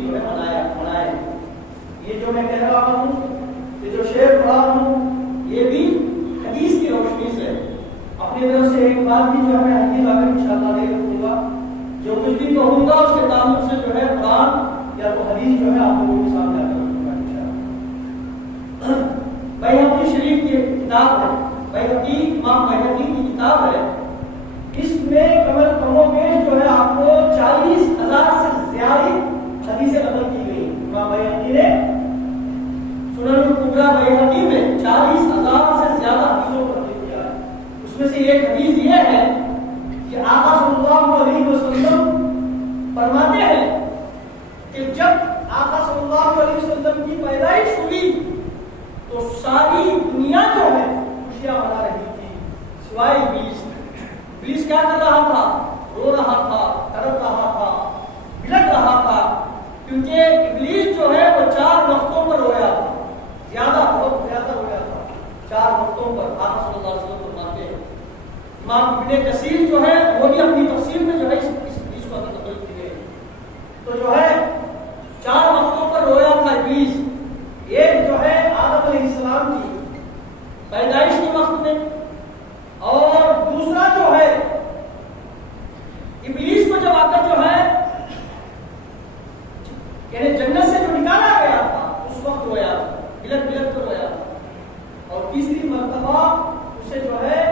خوشی جو ہے منائے. یہ جو میں کہہ رہا ہوں، یہ جو شعر پڑھا ہوں، یہ بھی حدیث کی روشنی سے. اپنی طرف سے ایک بات بھی جو ہے میں حدیث آ کر انشاءاللہ دے رکھوں گا. جو کچھ بھی کہوں گا اس کے تعلق سے جو ہے قرآن یا تو حدیث جو ہے آپ لوگوں کے سامنے آ کر رکھوں گا انشاءاللہ. بیہقی شریف کی کتاب ہے، بیہقی امام بیہقی کی کتاب ہے. اس میں کم و بیش جو ہے آپ کو 40,000 سے زیادہ حدیثیں نقل کی گئی. امام بیہقی نے سنن الکبریٰ بیہقی میں 40,000 سے زیادہ حدیثوں کو نقل کیا ہے. اس میں سے ایک حدیث یہ ہے کہ آقا صلی اللہ علیہ وسلم فرماتے ہیں کہ جب آقا صلی اللہ علیہ وسلم کی پیدائش ہوئی تو ساری دنیا جو ہے خوشیاں منا رہی تھی سوائے ابلیس. ابلیس کیا کر رہا تھا؟ رو رہا تھا، تڑپ رہا تھا، بلک رہا تھا، کیونکہ ابلیس جو ہے وہ 4 وقتوں پر رویا تھا. بہت زیادہ رویا تھا 4 وقتوں پر. آقا صلی اللہ علیہ وسلم فرماتے ہیں. امام ابن کثیر جو ہے وہ بھی اپنی تفسیر میں جو ہے اس حدیث کو نقل کی ہے. تو جو ہے 4 وقتوں پر رویا تھا ابلیس. ایک جو ہے آدم علیہ السلام کی پیدائش کے وقت میں، اور دوسرا جو ہے ابلیس کو جب آ کر جو ہے یعنی جنت سے جو نکالا گیا تھا اس وقت رویا تھا، بلک بلک کر رویا تھا. اور تیسری مرتبہ اسے جو ہے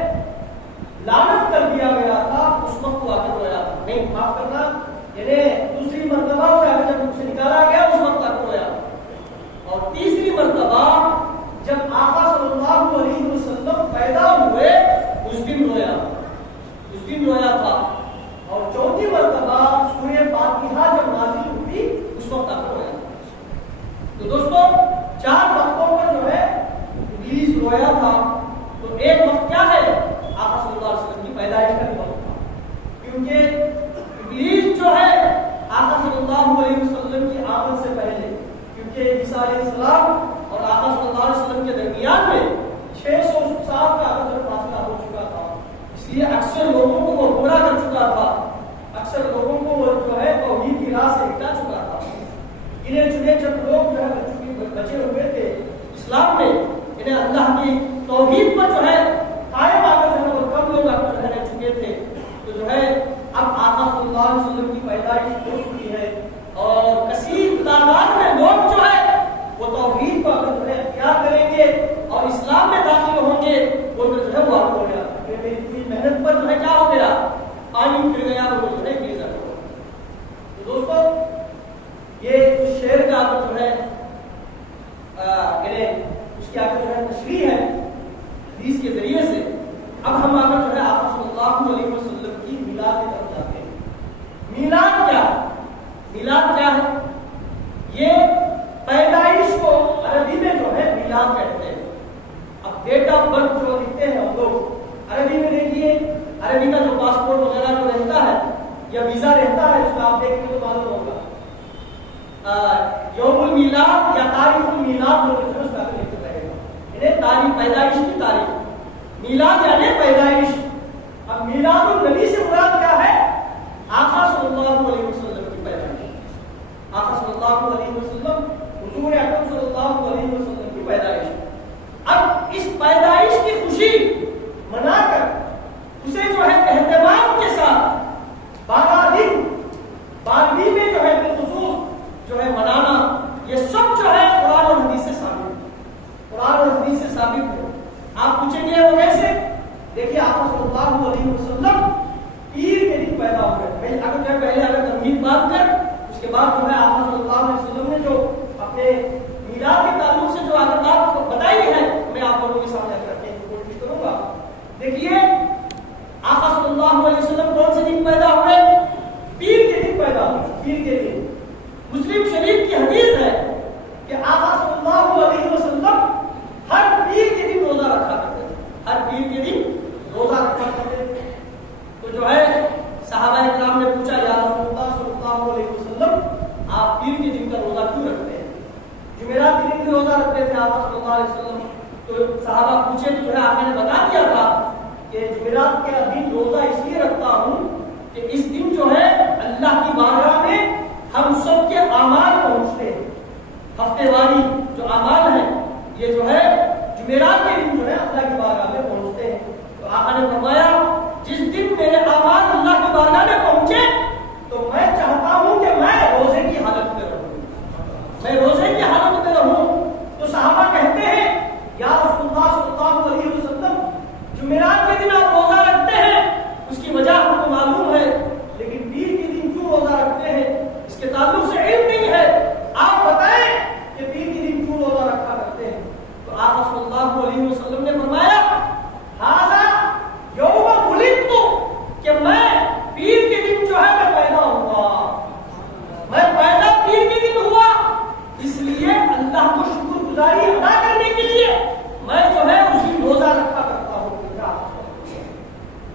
لعنت کر دیا گیا تھا، اس وقت وہ آ کر رویا تھا. نہیں معاف کرنا، یعنی دوسری مرتبہ اسے آگے جب اسے نکالا گیا اس وقت آ کر رویا تھا. اور تیسری مرتبہ جب آقا صلی اللہ علیہ وسلم پیدا ہوئے اس دن رویا تھا. اور چوتھی مرتبہ سورہ فاتحہ جب نازل ہوئی اس وقت آ کر رویا تھا. تو دوستو 4 وقتوں پر جو ہے ابلیس رویا تھا. تو ایک وقت کیا ہے؟ آقا صلی اللہ علیہ وسلم کی پیدائش کا وقت تھا، کیونکہ ابلیس جو ہے آقا صلی اللہ علیہ وسلم کی آمد سے پہلے، کیونکہ عیسیٰ علیہ السلام اور آقا صلی اللہ علیہ وسلم کے درمیان میں 600 سال کا اگر فاصلہ ہو چکا تھا، اس لیے اکثر لوگوں کو وہ گمراہ کر چکا تھا، اکثر لوگوں کو وہ جو ہے توحید کی راہ سے ہٹا چکا تھا. گنے چنے چند لوگ جو ہے بچے ہوئے تھے اسلام میں، انہیں اللہ کی توحید پر جو ہے قائم آ کر جو ہے وہ کم لوگ آ کر رہ چکے تھے. تو جو ہے اب آقا صلی اللہ علیہ وسلم کی پیدائش ہو چکی ہے اور کثیر تعداد میں لوگ جو ہے وہ توحید کو اگر جو ہے اختیار کریں گے اور اسلام میں داخل ہوں گے وہ تو جو ہے وہ آپ ہو گیا. میری اتنی محنت پر جو ہے کیا ہو گیا؟ پانی پھر گیا، وہ جو ہے گر گیا. تو دوستو یہ شعر کا جو ہے اس کی آگے جو ہے تشریح ہے حدیث کے ذریعے سے. اب ہم آگے جو ہے آقا صلی اللہ علیہ وسلم کی میلاد کی طرف جاتے ہیں. میلاد کیا ہے؟ یہ پیدائش کو عربی میں جو ہے میلاد کہتے ہیں. اب ڈیٹ آف برتھ جو لکھتے ہیں ہم لوگ عربی میں دیکھیے، عربی کا جو پاسپورٹ وغیرہ جو رہتا ہے یا ویزا رہتا ہے اس میں آپ دیکھیں تو معلوم ہوگا یوم المیلاد یا تاریخ المیلاد لوگ جو ہے اس میں لکھتے رہے گا، یعنی تاریخ پیدائش کی تاریخ. میلاد یعنی پیدائش. اب میلاد النبی سے مراد کیا ہے؟ آقا صلی اللہ علیہ وسلم کی پیدائش. آقا صلی اللہ علیہ وسلم حضور اکرم صلی اللہ علیہ وسلم کی پیدائش. اب اس پیدائش کی خوشی منا کر اسے جو ہے اہتمام کے ساتھ 12 دن 12ویں میں جو ہے بالخصوص جو ہے منانا، یہ سب جو ہے قرآن اور حدیث سے ثابت ہے. آپ پوچھیں گے وہ کیسے؟ دیکھیے آقا صلی اللہ علیہ وسلم پیر کے دن پیدا ہوئے. پہلے اگر تمہید بات کر اس کے بعد جو ہے آقا صلی اللہ علیہ وسلم نے جو اپنے میلاد کے تعلق سے جو عادات بتائی ہے میں آپ لوگوں کے سامنے رکھنے کی کوشش کروں گا. دیکھیے آقا صلی اللہ علیہ وسلم کون سے دن پیدا ہوئے؟ پیر کے دن پیدا ہوئے. پیر کے دن مسلم شریف کی حدیث ہے کہ آقا صلی اللہ علیہ وسلم ہر پیر کے دن روزہ رکھا کرتے تھے. ہر پیر کے دن روزہ رکھا کرتے تھے. تو جو ہے صحابہ کرام نے پوچھا یا رسول اللہ صلی اللہ علیہ وسلم آپ پیر کے دن کا روزہ کیوں رکھتے ہیں؟ جمعرات کے دن بھی روزہ رکھتے تھے آپ صلی اللہ علیہ وسلم. تو صحابہ پوچھے تو جو ہے آپ نے بتا دیا تھا کہ جمعرات کے دن روزہ اس لیے رکھتا ہوں کہ اس دن جو ہے اللہ کی بارگاہ میں ہم سب کے اعمال کو پہنچتے ہیں، ہفتے واری جو اعمال ہیں یہ جو ہے جمعرات کے دن جو ہے اللہ کی بارگاہ میں پہنچتے ہیں۔ تو آقا نے فرمایا جس دن میرے اعمال اللہ کی بارگاہ میں پہنچے تو میں چاہتا ہوں کہ میں روزے کی حالت میں رہوں، میں روزے کی حالت میں رہوں۔ تو صحابہ کہتے ہیں یا رسول اللہ صلی اللہ علیہ وسلم جمعرات کے دن آپ روزہ رکھتے ہیں، اس کی وجہ ہم کو معلوم ہے، لیکن پیر کے دن کیوں روزہ رکھتے ہیں اس کے تعلق سے علم نہیں ہے، آپ بتائیں کہ پیر کے دن کیوں روزہ رکھا کرتے ہیں۔ تو آپ صلی اللہ علیہ وسلم نے فرمایا ہذا یوم ولدت، کہ میں پیر کے دن جو ہے میں پیدا ہوا، میں پیدا پیر کے دن ہوا، اس لیے اللہ کو شکر گزاری ادا کرنے کے لیے میں جو ہے اس دن روزہ رکھا کرتا ہوں۔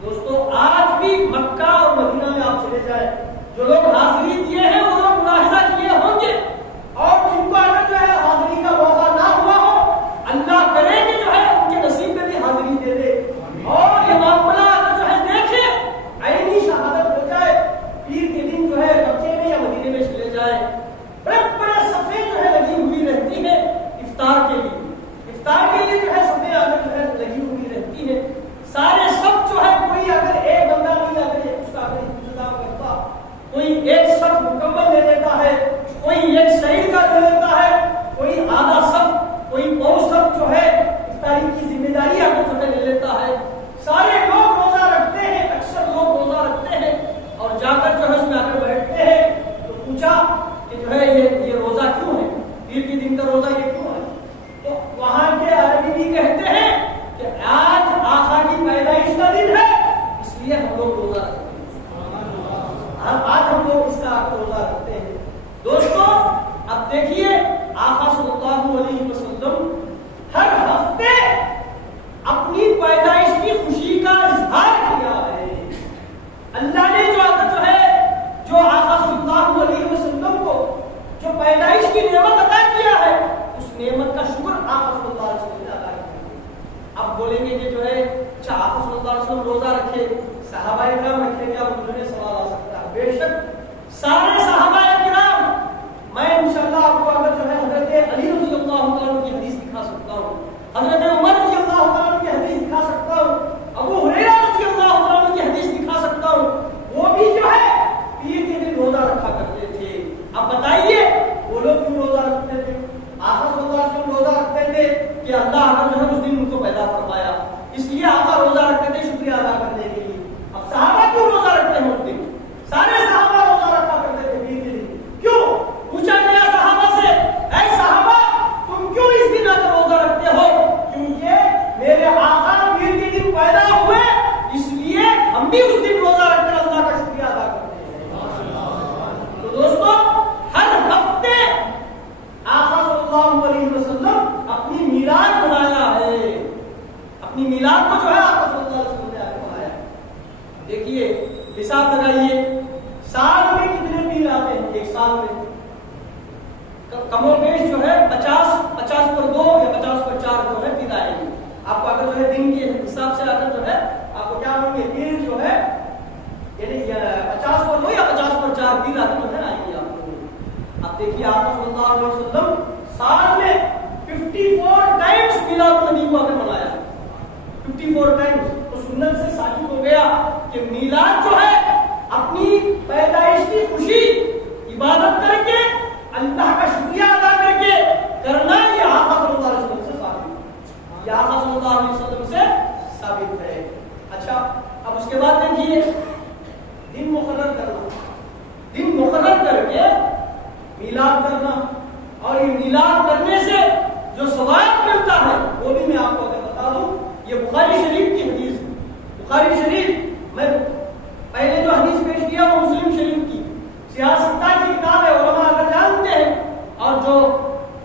دوستو آج بھی مکہ اور مدینہ میں آپ چلے جائیں، جو لوگ حاضری دیے ہیں وہ لوگ ملاحظہ کیے ہوں گے، اور جن کو اگر جو ہے حاضری کا موقع نہ ہوا ہو اللہ کرے کہ جو ہے ان کے نصیب میں بھی حاضری دے دے، اور یہ معاملہ جو ہے دیکھے عینی شہادت ہو جائے، پیر کے دن جو ہے مکے میں یا مدینے میں چلے جائیں، بڑے بڑے صفیں جو ہے لگی ہوئی رہتی ہے افطار کے لیے، افطار کے لیے جو ہے صفیں اگر جو ہے لگی ہوئی رہتی ہے، سارے سب جو ہے کوئی اگر ایک بندہ نہیں اگر اس کا اگر انتظام کرتا، کوئی ایک صف مکمل لے لیتا ہے، کوئی ایک صحیح کا لے لیتا ہے، کوئی آدھا صف، کوئی پاؤ صف جو ہے افطاری کی ذمہ داری اگر جو ہے لے لیتا ہے، سارے لوگ روزہ رکھتے ہیں، اکثر لوگ روزہ رکھتے ہیں اور جا کر جو ہے اس میں آ کر بیٹھتے ہیں، تو پوچھا کہ جو ہے یہ روزہ کیوں ہے، پیر کے دن کا روزہ یہ کیوں ہے؟ تو وہاں کے عربی بھی کہتے ہیں کہ آج آقا کی پیدائش کا دن ہے اس لیے ہم لوگ روزہ رکھتے ہیں، آج ہم لوگ اس کا روزہ رکھتے ہیں۔ دوستو اب دیکھیے آقا صلی اللہ علیہ وسلم ہر ہفتے اپنی پیدائش کی خوشی کا اظہار کیا ہے۔ اللہ نے جو آقا صلی اللہ علیہ وسلم کو جو پیدائش کی نعمت عطا کیا ہے اس نعمت کا شکر آقا صلی اللہ علیہ وسلم نے ادا کیا۔ اب بولیں گے کہ جو ہے اچھا آقا صلی اللہ علیہ وسلم روزہ رکھے، صحابہ کرام رکھے، کیا مجھے نے سوال آ سکتا ہے؟ بے شک سارے صحابہ کرام، میں انشاءاللہ آپ کو اگر جو ہے حضرت علی رضی اللہ عنہ کی حدیث دکھا سکتا ہوں، حضرت عمر رضی اللہ عنہ کی حدیث دکھا سکتا ہوں، ابو ہریرہ رضی اللہ عنہ کی حدیث دکھا سکتا ہوں، وہ بھی جو ہے پیر کے دن روزہ رکھا کرتے تھے۔ اب بتائیے وہ لوگ کیوں روزہ رکھتے تھے؟ آقا صلی اللہ علیہ وسلم روزہ رکھتے تھے کہ اللہ آقا جو ہے اس دن ان کو پیدا فرمایا، اس لیے آقا روزہ رکھتے تھے شکریہ ادا کرنے کے لیے۔ اب صحابہ کیوں روزہ رکھتے ہیں اس دن؟ سارے صحابہ روزہ رکھا کرتے تھے پیر کے دن، کیوں؟ پوچھا گیا صحابہ سے اے صحابہ تم کیوں اس دن آقا روزہ رکھتے ہو؟ کیونکہ میرے آقا پیر کے دن پیدا ہوئے اس لیے ہم بھی اس دن روزہ رکھ کر اللہ کا شکریہ ادا کرتے ہیں۔ تو دوستو ہر ہفتے آقا صلی اللہ علیہ وسلم اپنی میلاد منایا ہے، اپنی میلاد کو جو ہے آقا صلی اللہ علیہ وسلم نے منایا۔ دیکھیے حساب لگائیے سال میں کتنے پیر آتے ہیں؟ ایک سال میں کم و بیش جو ہے 50 پر 2 یا 50 پر 4 جو ہے پیر آئیں گے۔ آپ کو اگر جو ہے دن کے حساب سے اگر جو ہے آپ کو کیا ہوں گے پیر جو ہے یعنی 50 پر 2 یا 50 پر 4 پیر آتے جو ہے آئیں گے آپ کو۔ اب دیکھیے آپ صلی اللہ علیہ وسلم سال میں 54 ٹائمز میلاد النبی کو آپ نے منایا، 54 ٹائمز۔ تو سنت سے ثابت ہو گیا کہ میلاد جو ہے اپنی پیدائش کی خوشی عبادت کر کے اللہ کا شکریہ ادا کر کے کرنا، یہ آقا صلی اللہ علیہ وسلم سے ثابت ہے، یہ آقا صلی اللہ علیہ وسلم سے ثابت ہے۔ اچھا اب اس کے بعد دیکھیے دن مقرر کرنا، دن مقرر کر کے میلاد کرنا، اور یہ میلاد کرنے سے جو ثواب ملتا ہے وہ بھی میں آپ کو اگر بتا دوں، یہ بخاری شریف کی حدیث ہے۔ بخاری شریف میں پہلے جو حدیث پیش کیا وہ مسلم شریف کی سیاستہ کی کتاب ہے، علماء اگر جانتے ہیں، اور جو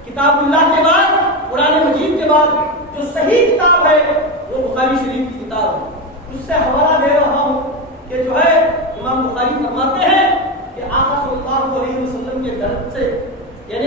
کتاب اللہ کے بعد قرآن مجید کے بعد جو صحیح کتاب ہے وہ بخاری شریف کی کتاب ہے۔ اس سے حوالہ دے رہا ہوں کہ جو ہے امام بخاری فرماتے ہیں کہ آقا صلی اللہ علیہ وسلم کے درد سے یعنی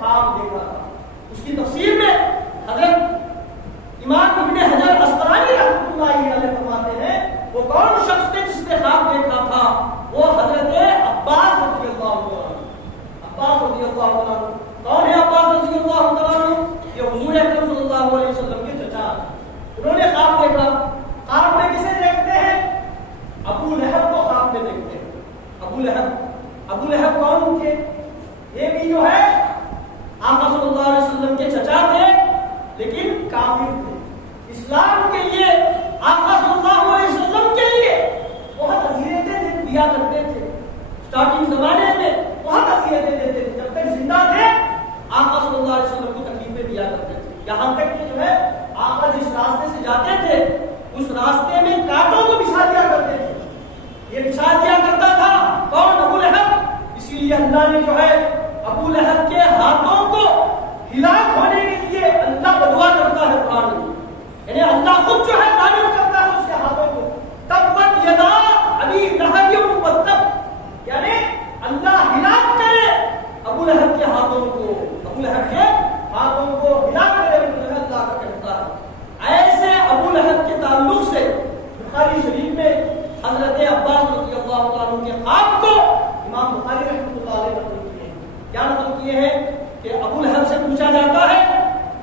خواب دیکھا تھا، اس کی تفسیر میں حضرت امام ابن حجر اسقلانی رحمۃ اللہ علیہ فرماتے ہیں وہ کون شخص تھے جس نے خواب دیکھا تھا؟ وہ حضرت عباس رضی اللہ عنہ، عباس رضی اللہ عنہ. کون ہے عباس رضی اللہ عنہ؟ یہ حضور اکرم صلی اللہ علیہ وسلم کے چچا. انہوں نے خواب دیکھا. خواب میں کسے دیکھتے ہیں؟ ابو لہب کو خواب میں دیکھتے ہیں. ابو لہب کون تھے؟ یہ بھی جو ہے آقا صلی اللہ علیہ وسلم کے چچا تھے لیکن کافر تھے. اسلام کے لیے آقا صلی اللہ علیہ وسلم کے لیے بہت اذیتیں دیا کرتے تھے. اسٹارٹنگ زمانے میں بہت اذیتیں دیتے تھے. جب تک زندہ تھے آقا صلی اللہ علیہ وسلم کو تکلیفیں دیا کرتے تھے. یہاں تک کہ جو ہے آقا جس راستے سے جاتے تھے اس راستے میں کانٹوں کو بچھا دیا کرتے تھے. یہ بچھا دیا کرتا تھا کون؟ ابو لہب. اسی لیے اللہ نے جو ہے ابو لہب کے ہاتھوں کو ہلاک ہونے کے لیے اللہ بدعا کرتا ہے قرآن میں. یعنی اللہ خود جو ہے تعریف کرتا ہے اس کے ہاتھوں کو. تبت یدا ابی لہب وتب. یعنی اللہ ہلاک کرے ابو لہب کے ہاتھوں کو. ابو لہب کے ہاتھوں کو ہلاک کرے اللہ کا کہتا ہے. ایسے ابو لہب کے تعلق سے بخاری شریف میں حضرت عباس رضی اللہ عنہ کے خواب کو امام بخاری رحمۃ اللہ علیہ نقل کیے ہیں. کیا نقل کیے ہیں کہ ابو لہب سے پوچھا جاتا ہے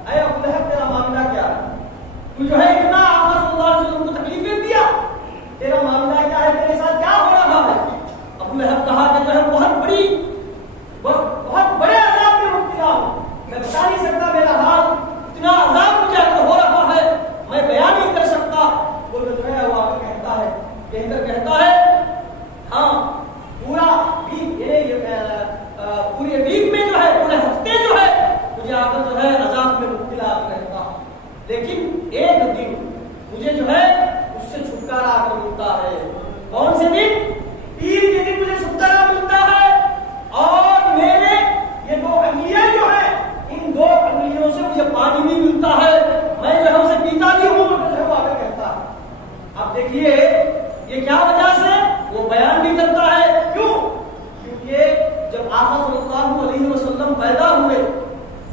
اے ابو لہب تیرا معاملہ کیا ہے؟ تو جو ہے اتنا آقا صلی اللہ علیہ وسلم کو تکلیفیں دیا, تیرا معاملہ کیا ہے؟ تیرے ساتھ کیا ہو رہا ہے؟ ابو لہب کہا کہ جو ہے بہت بڑے عذاب میں مبتلا ہوں, میں بتا نہیں سکتا میرا حال, اتنا عذاب مجھے ہو رہا ہے میں بیان نہیں کر سکتا. بول کے جو ہے وہ آگے کہتا ہے, کہہ کر کہتا ہے ہاں پورا پورے ویک میں جو ہے پورے ہفتے جو ہے مجھے آ کر جو ہے عذاب میں مبتلا رہتا, لیکن ایک دن مجھے جو ہے اس سے چھٹکارا آ کر ملتا ہے. کون سے دن؟ پیر کے دن مجھے چھٹکارا ملتا ہے. اور میرے یہ دو انگلیاں جو ہیں ان دو انگلیوں سے مجھے پانی بھی ملتا ہے, میں جو ہے اسے پیتا بھی ہوں. جو ہے وہ آگے کہتا ہے. اب دیکھیے یہ کیا وجہ سے وہ بیان بھی کرتا ہے. کیوں؟ کیونکہ جب آقا صلی اللہ علیہ وسلم پیدا ہوئے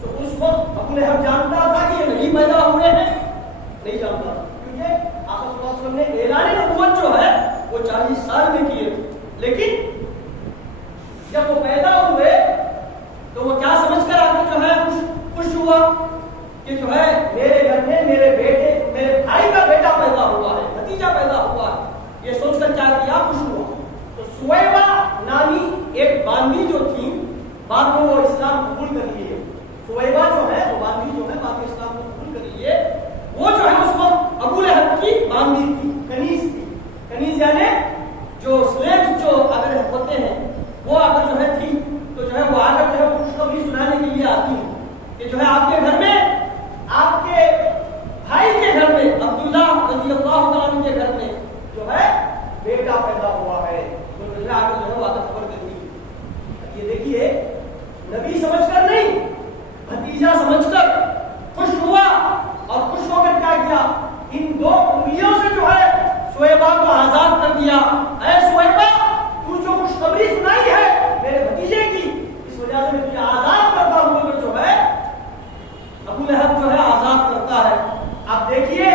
تو اس وقت ابو لہب جانتا تھا کہ یہ نہیں پیدا ہوئے ہیں؟ نہیں جانتا, کیونکہ آقا صلی اللہ علیہ وسلم نے اعلان نبوت جو ہے وہ 40 سال میں کیے تھے. لیکن جب وہ پیدا ہوئے تو وہ کیا سمجھ کر آگے جو ہے خوش ہوا کہ جو ہے میرے گھر میں میرے بیٹے میرے بھائی کا بیٹا پیدا ہوا ہے, بھتیجا پیدا ہوا ہے. یہ سوچ کر کیا کیا؟ خوش ہوا. تو سویبہ نامی ایک باندھی جو تھی بعد میں وہ اسلام قبول کر لیے. سویبہ جو ہے وہ باندھی جو ہے بعد میں اسلام کو قبول کر لیے. وہ جو ہے اس وقت ابو لہب کی باندھی تھی, کنیز تھی. کنیز یعنی جو سلیب جو اگر ہوتے ہیں وہ اگر جو ہے تھی تو جو ہے وہ آگر جو ہے خوشخبری سنانے کے لیے آتی ہے کہ جو ہے آپ کے گھر میں آپ کے بھائی کے گھر میں عبداللہ رضی اللہ عنہ کے گھر میں جو ہے بیٹا پیدا ہوا ہے. تو جو ہے آگے جو ہے وہ آگے خبر کرتی ہے. یہ دیکھیے نبی سمجھ کر نہیں بھتیجا سمجھ کر خوش ہوا اور خوش ہو کر کیا کیا؟ ان دو انگلیوں سے جو ہے سویبہ کو آزاد کر دیا. اے سویبہ تو جو خوشخبری سنائی ہے میرے بھتیجے کی اس وجہ سے میں تجھے آزاد کرتا ہوں. مگر جو ہے ابو لہب جو ہے آزاد کرتا ہے. آپ دیکھیے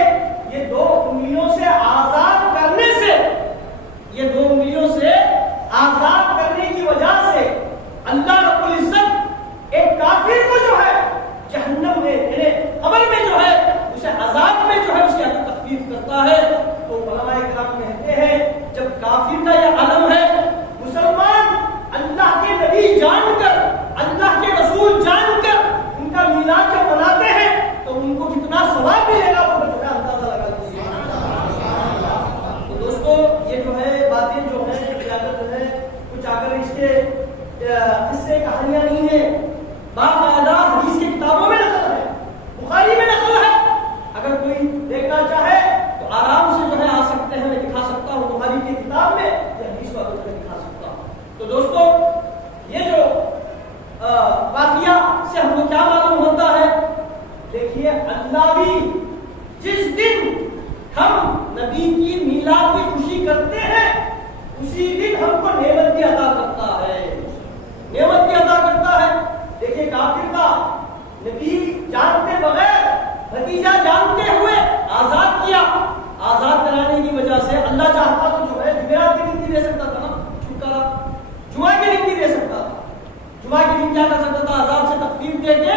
یہ دو انگلیوں سے آزاد کرنے سے, یہ دو انگلیوں سے آزاد کرنے کی وجہ سے اللہ رب العزت ایک کافر کو جو ہے جہنم میں یعنی قبر میں جو ہے اسے عذاب میں جو ہے اس کی تخفیف کرتا ہے. تو علماء کرام کہتے ہیں جب کافر کا یہ عالم ہے, مسلمان اللہ کے نبی جان کر اللہ کے رسول جان کر ان کا میلاد جب مناتے ہیں تو ان کو کتنا ثواب ملے گا وہ جو ہے اندازہ لگا دیجیے. تو دوستو یہ جو ہے باتیں جو ہیں جو ہے کچھ اگر اس کے قصے کہانیاں نہیں ہیں, باقاعدہ حدیث کی کتابوں میں نقل ہے, بخاری میں نقل ہے. اگر کوئی دیکھنا چاہے تو آرام سے جو ہے آ سکتے ہیں, میں دکھا سکتا ہوں بخاری کی کتاب میں یا حدیث کو اگر دکھا سکتا ہوں. تو دوستو یہ جو واقعہ سے ہم کو کیا معلوم ہوتا ہے؟ دیکھیے اللہ بھی جس دن ہم نبی کی میلاد کی خوشی کرتے ہیں اسی دن ہم کو نعمت بھی عطا کرتا ہے, نعمت بھی عطا کرتا ہے. دیکھیے کافر کا نبی جانتے بغیر بھتیجا جانتے ہوئے آزاد کیا. آزاد کرانے کی وجہ سے اللہ چاہتا تو جو ہے جمعرات کی دن بھی دے سکتا تھا نا چھٹکارا, جمعہ کی دن بھی دے سکتا تھا. جمعہ کے دن کیا کر سکتا تھا؟ عذاب سے تخفیف دے کے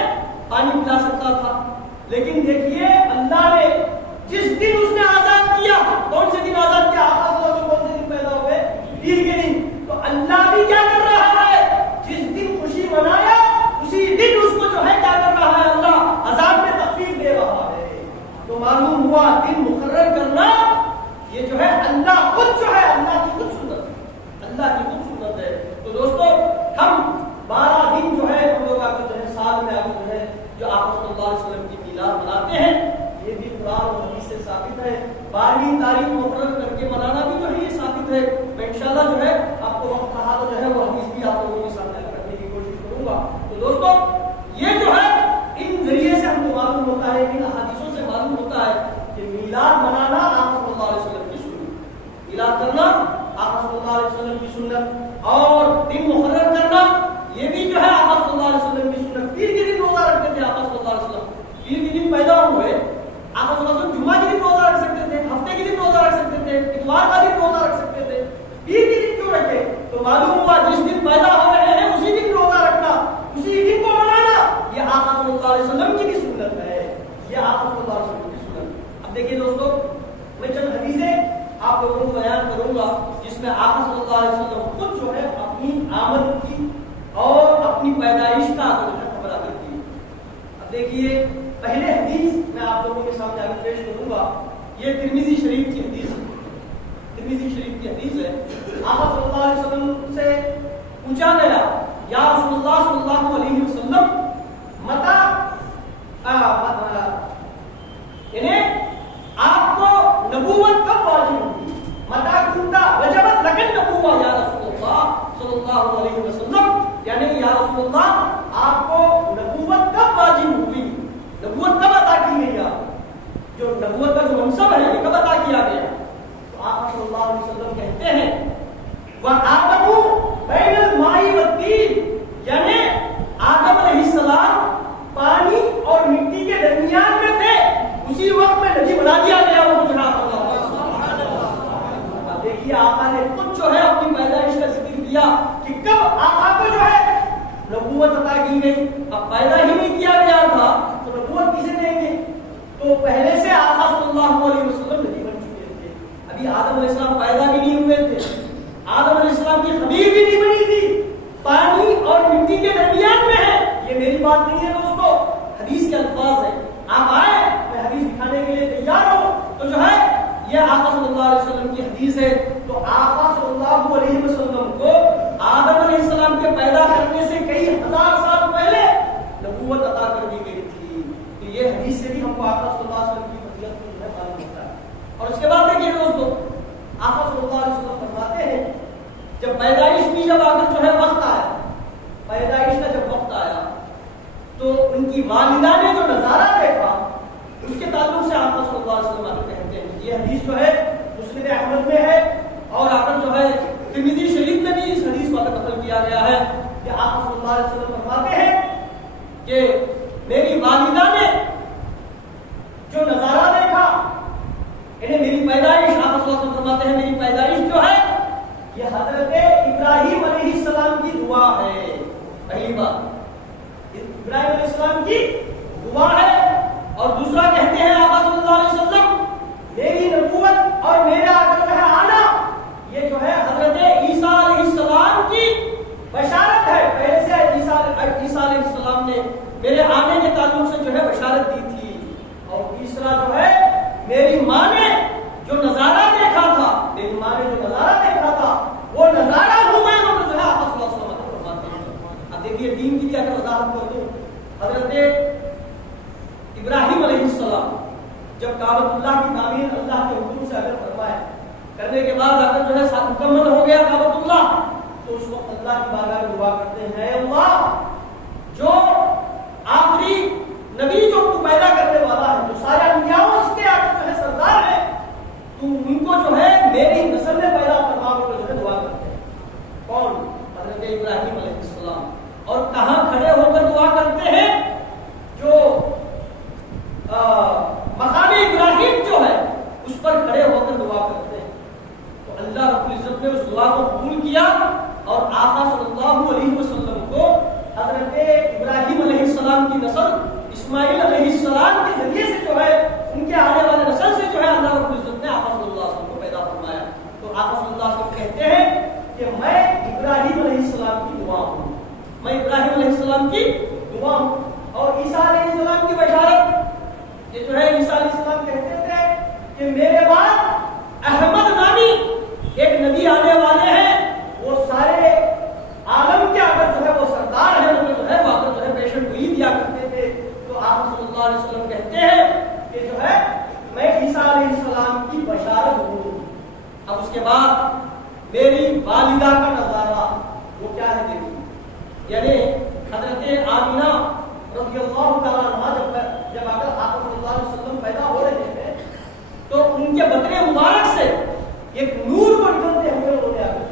پانی پلا سکتا تھا. لیکن دیکھیے اللہ نے جس دن اس نے آزاد کیا، کون سے دن آزاد کیا؟ آقا صلی اللہ علیہ وسلم کون سے دن پیدا ہوئے؟ عید کے دن. تو اللہ بھی کیا کر رہا ہے؟ جس دن خوشی منایا اسی دن اس کو جو ہے کیا کر رہا ہے؟ اللہ عذاب میں تخفیف دے رہا ہے. تو معلوم ہوا دن مقرر کرنا یہ جو ہے اللہ خود جو ہے اللہ کی خود سنت ہے، اللہ کی خود سنت ہے. تو دوستو ہم 12 دن جو ہے ہم لوگ آگے جو ہے سال میں آگے جو ہے جو آقا صلی اللہ علیہ وسلم کی میلاد مناتے ہیں، یہ بھی قرآن اور حدیث سے ثابت ہے. 12ویں تاریخ مقرر کر کے منانا بھی جو ہے یہ ثابت ہے. میں انشاءاللہ جو ہے آپ کو وقت رہا تو جو ہے وہ حدیث بھی آپ لوگوں کے سامنے رکھنے کی کوشش کروں گا. تو دوستو یہ جو ہے ان ذریعے سے ہم کو معلوم ہوتا ہے، ان حدیثوں سے معلوم ہوتا ہے کہ میلاد منانا آقا صلی اللہ علیہ وسلم کی سنت، میلاد کرنا آقا صلی اللہ علیہ وسلم کی سنت، اور دن مقرر کرنا یہ بھی جو ہے آقا صلی اللہ علیہ وسلم کی سنت. پیر کے دن روزہ رکھتے تھے آقا صلی اللہ علیہ وسلم، پیر کے دن پیدا ہوئے آقا صلی اللہ علیہ وسلم جمعہ کے دن روزہ رکھ سکتے تھے، ہفتے کے دن روزہ رکھ سکتے تھے، اتوار کا دن روزہ رکھ سکتے تھے، پیر کے دن کیوں رکھے؟ تو معلوم ہوا جس دن پیدا ہو رہے ہیں اسی دن روزہ رکھنا، اسی دن کو منانا یہ آقا صلی اللہ علیہ وسلم کی بھی سنت ہے، یہ آقا صلی اللہ علیہ وسلم کی سنت. اب دیکھیے دوستو میں چند حدیثیں آپ لوگوں کو بیان کروں گا جس میں آقا صلی اللہ علیہ وسلم خود جو ہے اپنی آمد کی اور اپنی پیدائش کا خبر ادا کی. اب دیکھیے پہلے حدیث میں آپ لوگوں کے سامنے آگے پیش کروں گا، یہ ترمذی شریف کی حدیث ہے. ترمذی شریف کی حدیث ہے. آقا صلی اللہ علیہ وسلم سے پوچھا گیا یا رسول اللہ صلی اللہ علیہ وسلم متا یعنی آپ کو نبوت کب واجب ہوگی؟ متا کنتا وجبت لکن نبوہ یا رسول اللہ صلی اللہ علیہ وسلم، یعنی یا رسول اللہ آپ کو نبوت کب واجب ہوئی، نبوت کب عطا کی گئی؟ آپ جو نبوت کا جو منصب ہے یہ کب عطا کیا گیا؟ تو آقا صلی اللہ علیہ وسلم کہتے ہیں وَآدَمُ بَيْنَ الْمَاءِ وَالطِّينِ، یعنی آدم علیہ السلام پانی اور مٹی کے درمیان میں تھے، اسی وقت میں نبی بنا دیا گیا وہ جناب اللہ. دیکھیے آقا نے خود جو ہے اپنی پیدائش کا ذکر کیا کہ کب آقا کو جو ہے نبوت عطا کی گئی. اب پیدا ہی نہیں کیا گیا تھا تو نبوت کسے دیں گے؟ تو پہلے سے آقا صلی اللہ علیہ وسلم نبی بن چکے تھے. ابھی آدم علیہ السلام پیدا بھی نہیں ہوئے تھے، آدم علیہ السلام کی خمیر بھی نہیں بنی تھی، پانی اور مٹی کے درمیان میں ہے. یہ میری بات نہیں ہے دوستو، حدیث کے الفاظ ہیں. آپ آئے میں حدیث دکھانے کے لیے تیار ہوں. تو جو ہے یہ آقا صلی اللہ علیہ وسلم کی حدیث ہے. تو آقا صلی اللہ علیہ وسلم کو آدم علیہ السلام کے پیدا کرنے سے کئی ہزار سال پہلے نبوت عطا کر دی گئی تھی. تو یہ حدیث سے بھی ہم کو آقا صلی اللہ علیہ وسلم کی فضیلت کو معلوم ہوتا ہے. اور اس کے بعد دیکھیے دوستو آقا صلی اللہ علیہ وسلم فرماتے ہیں جب پیدائش کی جب آخر جو ہے وقت آیا، پیدائش کا جب وقت آیا تو ان کی والدہ نے جو نظارہ دیکھا اس کے تعلق سے آقا صلی اللہ علیہ وسلم کہتے ہیں. یہ حدیث جو ہے مسند احمد میں ہے اور آخر جو ہے ترمذی شریف میں بھی اس حدیث کو نقل کیا گیا ہے کہ آقا صلی اللہ علیہ وسلم فرماتے ہیں کہ میری والدہ نے جو نظارہ دیکھا یعنی میری پیدائش، آقا صلی اللہ علیہ وسلم فرماتے ہیں میری پیدائش جو ہے یہ حضرت ابراہیم علیہ السلام کی دعا ہے. پہلی بات ابراہیم علیہ السلام کی دعا ہے، اور دوسرا کہتے ہیں آقا صلی اللہ علیہ وسلم میری نبوت اور میرا جو ہے آنا یہ جو ہے حضرت عیسیٰ علیہ السلام کی بشارت ہے. پہلے سے عیسیٰ علیہ السلام نے میرے آنے کے تعلق سے جو ہے بشارت دی تھی. اور تیسرا جو ہے میری ماں نے جو نظارہ دیکھا تھا، میری ماں نے جو نظارہ دیکھا تھا وہ نظارہ ہوں میں جو ہے آقا صلی اللہ علیہ وسلم فرماتے ہیں. اب دیکھیے دین کی کیا وضاحت کر دوں. حضرت ابراہیم علیہ السلام جب کعبۃ اللہ کی تعمیر اللہ کے حکم سے اگر فرمائے کرنے کے بعد اگر جو ہے مکمل ہو گیا کعبۃ اللہ تو اس وقت اللہ کی بارگاہ میں دعا کرتے ہیں اے اللہ جو آخری نبی جو تو پیدا کرنے والا ہے، جو سارے انبیاء اس کے آگے جو ہے سردار ہے، تو ان کو جو ہے میری نسل میں پیدا فرما کر جو ہے دعا کرتے ہیں. کون؟ حضرت ابراہیم علیہ السلام. اور کہاں کھڑے ہو کر دعا کرتے ہیں؟ جو مقام ابراہیم جو ہے اس پر کھڑے ہو کر دعا کرتے ہیں. تو اللہ رب العزت نے اس دعا کو قبول کیا اور آقا صلی اللہ علیہ وسلم کو اسماعیل علیہ السلام کے ذریعے سے جو ہے ان کے آنے والے نسل سے جو ہے اللہ رب العزت نے آقا صلی اللہ علیہ وسلم کو پیدا فرمایا. تو آقا صلی اللہ علیہ وسلم کہتے ہیں کہ میں ابراہیم علیہ السلام کی دعا ہوں, میں ابراہیم علیہ السلام کی دعا ہوں. اور عیسیٰ علیہ السلام کی بشارت, یہ جو ہے عیسیٰ علیہ السلام کہتے تھے کہ میرے بعد احمد نامی ایک نبی آنے والے ہیں, وہ سارے عالم کے اگر جو ہے وہ سردار ہیں, جو ہے وہاں جو ہے پیشن گوئی دیا کرتے تھے. تو آپ صلی اللہ علیہ وسلم کہتے ہیں کہ جو ہے میں عیسیٰ علیہ السلام کی بشارت ہوں. اب اس کے بعد میری والدہ کا نظارہ وہ کیا ہے دیکھیے, یعنی حضرت آمینہ رضی اللہ تعالیٰ عنہ جب آ کر آپ صلی اللہ علیہ وسلم پیدا ہو رہے تھے تو ان کے بدن مبارک سے ایک نور کو نکلتے ہوئے انہوں نے آ کر,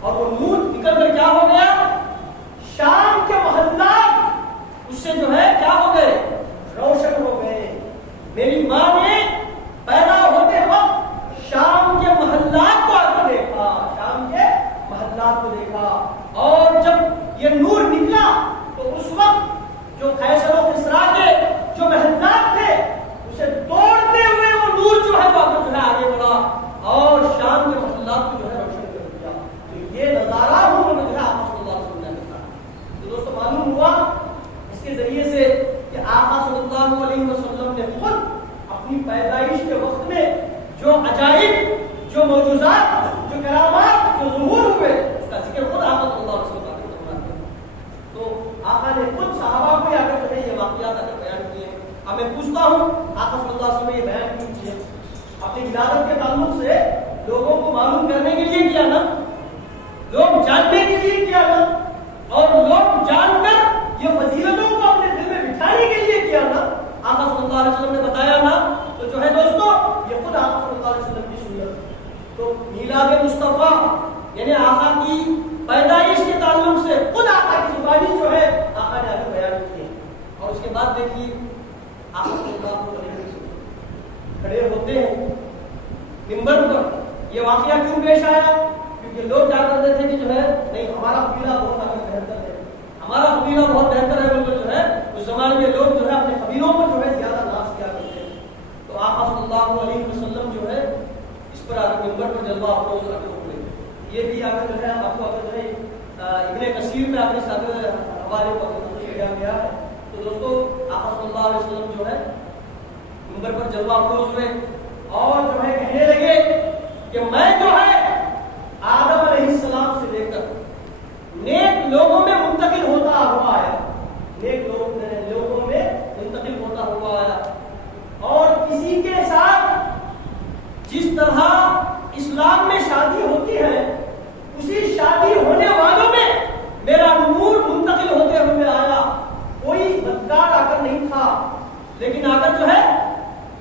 اور وہ نور نکل کر کیا ہو گیا, شام کے محلات اس سے جو ہے کیا ہو گئے, روشن ہو گئے. میری ماں نے پیدا ہوتے وقت شام کے محلات کو آ کر دیکھا, شام کے محلات کو دیکھا, اور جب یہ نور نکلا تو اس وقت جو قیصر و کسریٰ کے جو محلات تھے اسے توڑتے ہوئے وہ نور جو ہے وہ جو ہے آگے بڑھا اور شام کے محلات کو جو ہے روشن کر دیا. تو یہ نظارہ ہوں جو ہے آقا صلی اللہ علیہ وسلم نے دیکھا. تو دوستو معلوم ہوا اس کے ذریعے سے کہ آقا صلی اللہ علیہ وسلم نے خود اپنی پیدائش کے وقت میں جو عجائب, جو معجزات, جو کرامات, جو ظہور ہوئے اس کا ذکر خود آقا صلی اللہ علیہ وسلم فرماتے ہیں. تو آقا نے خود صحابہ کو آ کر جو ہے یہ واقعات آ کر بیان کیے. اب میں پوچھتا ہوں آقا صلی اللہ علیہ وسلم نے یہ بیان کیوں کیے؟ اپنی ولادت کے تعلق سے لوگوں کو معلوم کرنے کے لیے کیا نا, لوگ جاننے کے لیے کیا نا, اور لوگ جان کر یہ فضیلتوں کو اپنے دل میں بٹھانے کے لیے کیا نا. آقا صلی اللہ علیہ وسلم نے بتایا نا, تو جو ہے دوستو یہ خود آقا صلی اللہ علیہ وسلم کی سنت. تو میلاد مصطفیٰ یعنی آقا کی پیدائش کے تعلق سے خود آقا کی زبانی جو ہے آقا نے آگے بیان کی ہے. اور اس کے بعد دیکھیے آقا صلی اللہ علیہ وسلم کھڑے ہوتے ہیں منبر پر. یہ واقعہ کیوں پیش آیا؟ کیونکہ لوگ کیا کرتے تھے کہ جو ہے نہیں ہمارا قبیلہ بہت آگے بہتر ہے, ہمارا قبیلہ بہت بہتر ہے, بالکل جو ہے اس زمانے میں لوگ جو ہے اپنے قبیلوں پر جو ہے زیادہ ناز کیا کرتے ہیں. تو آقا صلی اللہ علیہ وسلم جو ہے اس پر آگے منبر پر جلوہ افروز آگے ہوئے. یہ بھی آگے جو ہے آپ کو آگے جو ہے ابن کثیر میں آگے ساتھ حوالے کو کیا گیا ہے. تو دوستو آقا صلی اللہ علیہ وسلم جو ہے منبر پر جلوہ افروز ہوئے اور جو ہے کہنے لگے کہ میں جو ہے آدم علیہ السلام سے لے کر نیک لوگوں میں منتقل ہوتا ہوا آیا, نیک لوگوں میں منتقل ہوتا ہوا آیا, اور کسی کے ساتھ جس طرح اسلام میں شادی ہوتی ہے اسی شادی ہونے والوں میں میرا نور منتقل ہوتے ہوئے آیا. کوئی بدکار آ کر نہیں تھا, لیکن آ کر جو ہے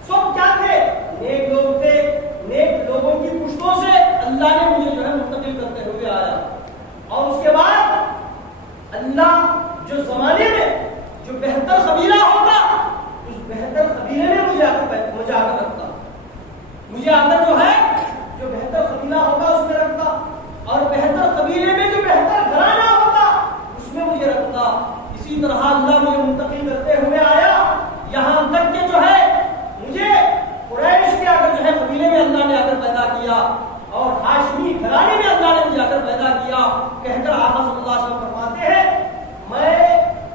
سب کیا تھے, نیک لوگ تھے. نیک لوگوں کی پشتوں سے اللہ نے مجھے جو ہے منتقل کرتے ہوئے آیا. اور اس کے بعد اللہ جو زمانے میں جو بہتر قبیلہ ہوتا اس بہتر قبیلے میں مجھے آ کر رکھتا, مجھے آ کر جو ہے جو بہتر قبیلہ ہوتا اس میں رکھتا, اور بہتر قبیلے میں جو بہتر گھرانہ ہوتا اس میں مجھے رکھتا. اسی طرح اللہ مجھے منتقل کرتے ہوئے آیا یہاں تک کہ جو ہے مجھے قریش کے آگر جو ہے قبیلے میں اللہ نے آ کر پیدا کیا, اور ہاشمی گھرانے میں اللہ نے مجھے آ کر پیدا کیا. کہہ کر آقا صلی اللہ علیہ وسلم فرماتے ہیں میں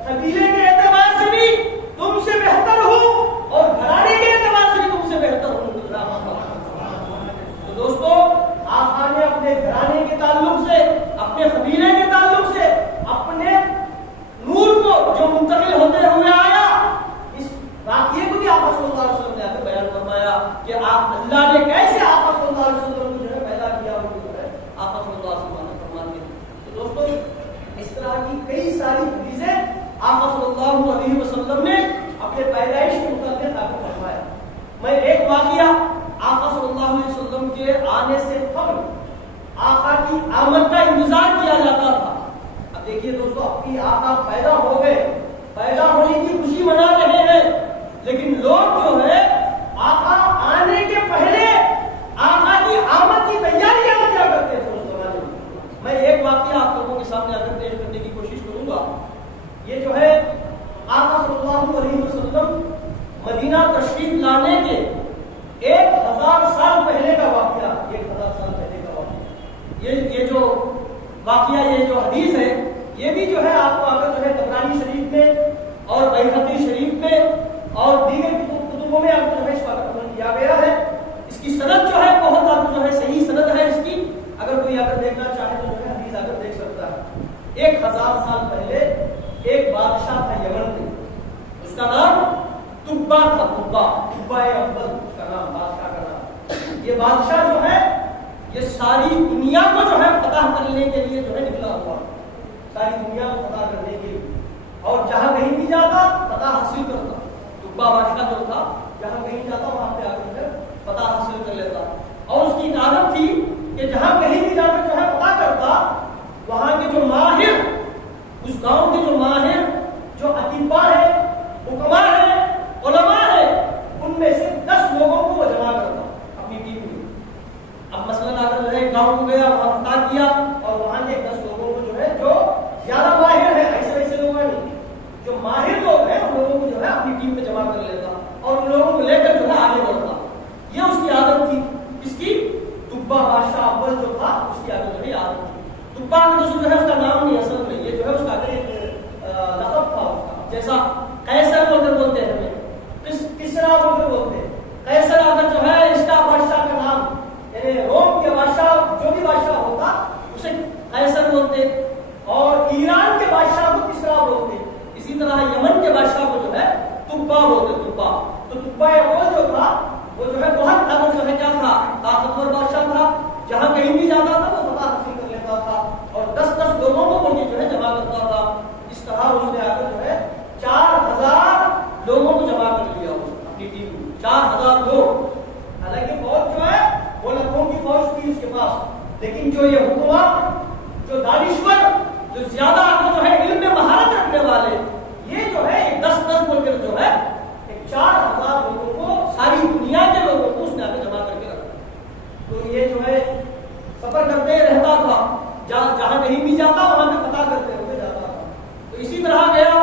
قبیلے کے اعتبار سے بھی تم سے بہتر ہوں اور گھرانے کے اعتبار سے بھی تم سے بہتر ہوں. تو دوستو آقا نے اپنے گھرانے کے تعلق سے, اپنے قبیلے کے تعلق سے, اپنے نور کو جو منتقل ہوتے ہوئے آیا, اس واقعے کو بھی آقا صلی اللہ علیہ وسلم نے آ کر بیان فرمایا کہ آپ اللہ نے کیسے آقا صلی اللہ علیہ وسلم کو جو ہے پیدا کیا, اور جو ہے آقا صلی اللہ علیہ وسلم فرماتے ہیں. تو دوستو اس طرح کی کئی ساری چیزیں آقا صلی اللہ علیہ وسلم نے اپنے پیدائش کے متعلق آ کر فرمایا. میں ایک واقعہ آقا صلی اللہ علیہ وسلم کے آنے سے قبل آقا کی آمد کا انتظار کیا جاتا تھا. اب دیکھیے دوستو اپنی آقا پیدا ہو گئے, پیدا ہونے کی خوشی منا رہے ہیں, لیکن لوگ جو ہے آقا آنے کے پہلے آقا کی آمد کی تیاریاں کیا کرتے تھے اس زمانے میں. میں ایک واقعہ آپ لوگوں کے سامنے آ کر پیش کرنے کی کوشش کروں گا. یہ جو ہے آقا صلی اللہ علیہ وسلم مدینہ تشریف لانے کے 1000 سال پہلے کا واقعہ، 1000 سال پہلے کا واقعہ، یہ جو واقعہ، یہ جو حدیث ہے، یہ بھی جو ہے آپ کو اگر جو ہے طبرانی شریف میں اور بیہقی شریف میں اور دیگر کتبوں میں آپ کو جو ہے اس کا بیان کیا گیا ہے۔ اس کی سند جو ہے بہت آپ جو ہے صحیح سند ہے اس کی، اگر کوئی اگر دیکھنا چاہے تو جو ہے حدیث اگر دیکھ سکتا ہے۔ 1000 سال پہلے ایک بادشاہ تھا یمن میں، اس کا نام تبا تھا، تبا اول اس کا نام، بادشاہ کا نام۔ یہ بادشاہ جو ہے یہ ساری دنیا کو جو ہے فتح کرنے کے لیے جو ہے نکلا ہوا، ساری دنیا کو فتح کرنے کے لیے، اور جہاں کہیں بھی جاتا فتح حاصل کرتا۔ تبا بادشاہ جو تھا جہاں کہیں جاتا وہاں پہ آ کر فتح حاصل کر لیتا، اور اس کی عادت تھی کہ جہاں کہیں بھی جا کر جو ہے فتح کرتا، وہاں کے جو ماہر، اس گاؤں کے جو ماہر، جو اطباء ہے، حکماء ہے، علماء ہے، ان میں سے 10 لوگوں کو وہ جمع کرتا اپنی ٹیم میں۔ اب مثلاً اگر جو ہے گاؤں کو گیا، وہاں فتح کیا، اور وہاں کے 10 لوگوں کو جو ہے جو زیادہ ماہر ہے، ایسے ویسے لوگ نہیں، جو ماہر لوگ ہیں ان لوگوں کو جو ہے اپنی ٹیم میں جمع کر لیتا اور ان لوگوں کو لے کر جو ہے آگے بڑھتا۔ یہ اس کی عادت تھی، اس کی تبا بادشاہ اول جو تھا اس کی عادت جو عادت تھی۔ تبا جو ہے اس کا نام نہیں اصل میں، یہ جو ہے اس کا ایک لقب تھا اس کا، جیسا قیصر بولتے ہیں ہمیں، کسرا بولتے ہیں۔ قیصر اگر جو ہے اس کا بادشاہ کا نام، یعنی روم کے بادشاہ جو بھی بادشاہ ہوتا اسے قیصر بولتے، اور ایران کے بادشاہ کو کسرا بولتے، اسی طرح یمن کے بادشاہ کو جو ہے تبا بولتے، تبا۔ تو تبا اول جو تھا وہ جو ہے بہت اگر جو ہے کیا تھا، طاقتور بادشاہ تھا، جہاں کہیں بھی جاتا تھا وہ فتح حاصل کر لیتا تھا، اور 10 لوگوں کو وہ جو ہے جمع کرتا تھا۔ اس طرح اس نے آ کر جو ہے 4000 لوگوں کو جمع کر لیا اپنی ٹیم میں، 4000 لوگ۔ حالانکہ فوج جو ہے وہ لاکھوں کی فوج تھی اس کے پاس، لیکن جو یہ حکماں، جو دانشور، جو زیادہ جو ہے علم میں مہارت رکھنے والے، یہ جو ہے 10 بول کر جو ہے 4000 لوگوں کو، ساری دنیا کے لوگوں کو اس نے آگے جمع کر کے رکھا۔ تو یہ جو ہے سفر کرتے رہتا تھا، جہاں کہیں بھی جاتا وہاں پہ فتح کرتے ہوئے جاتا تھا۔ تو اسی طرح گیا،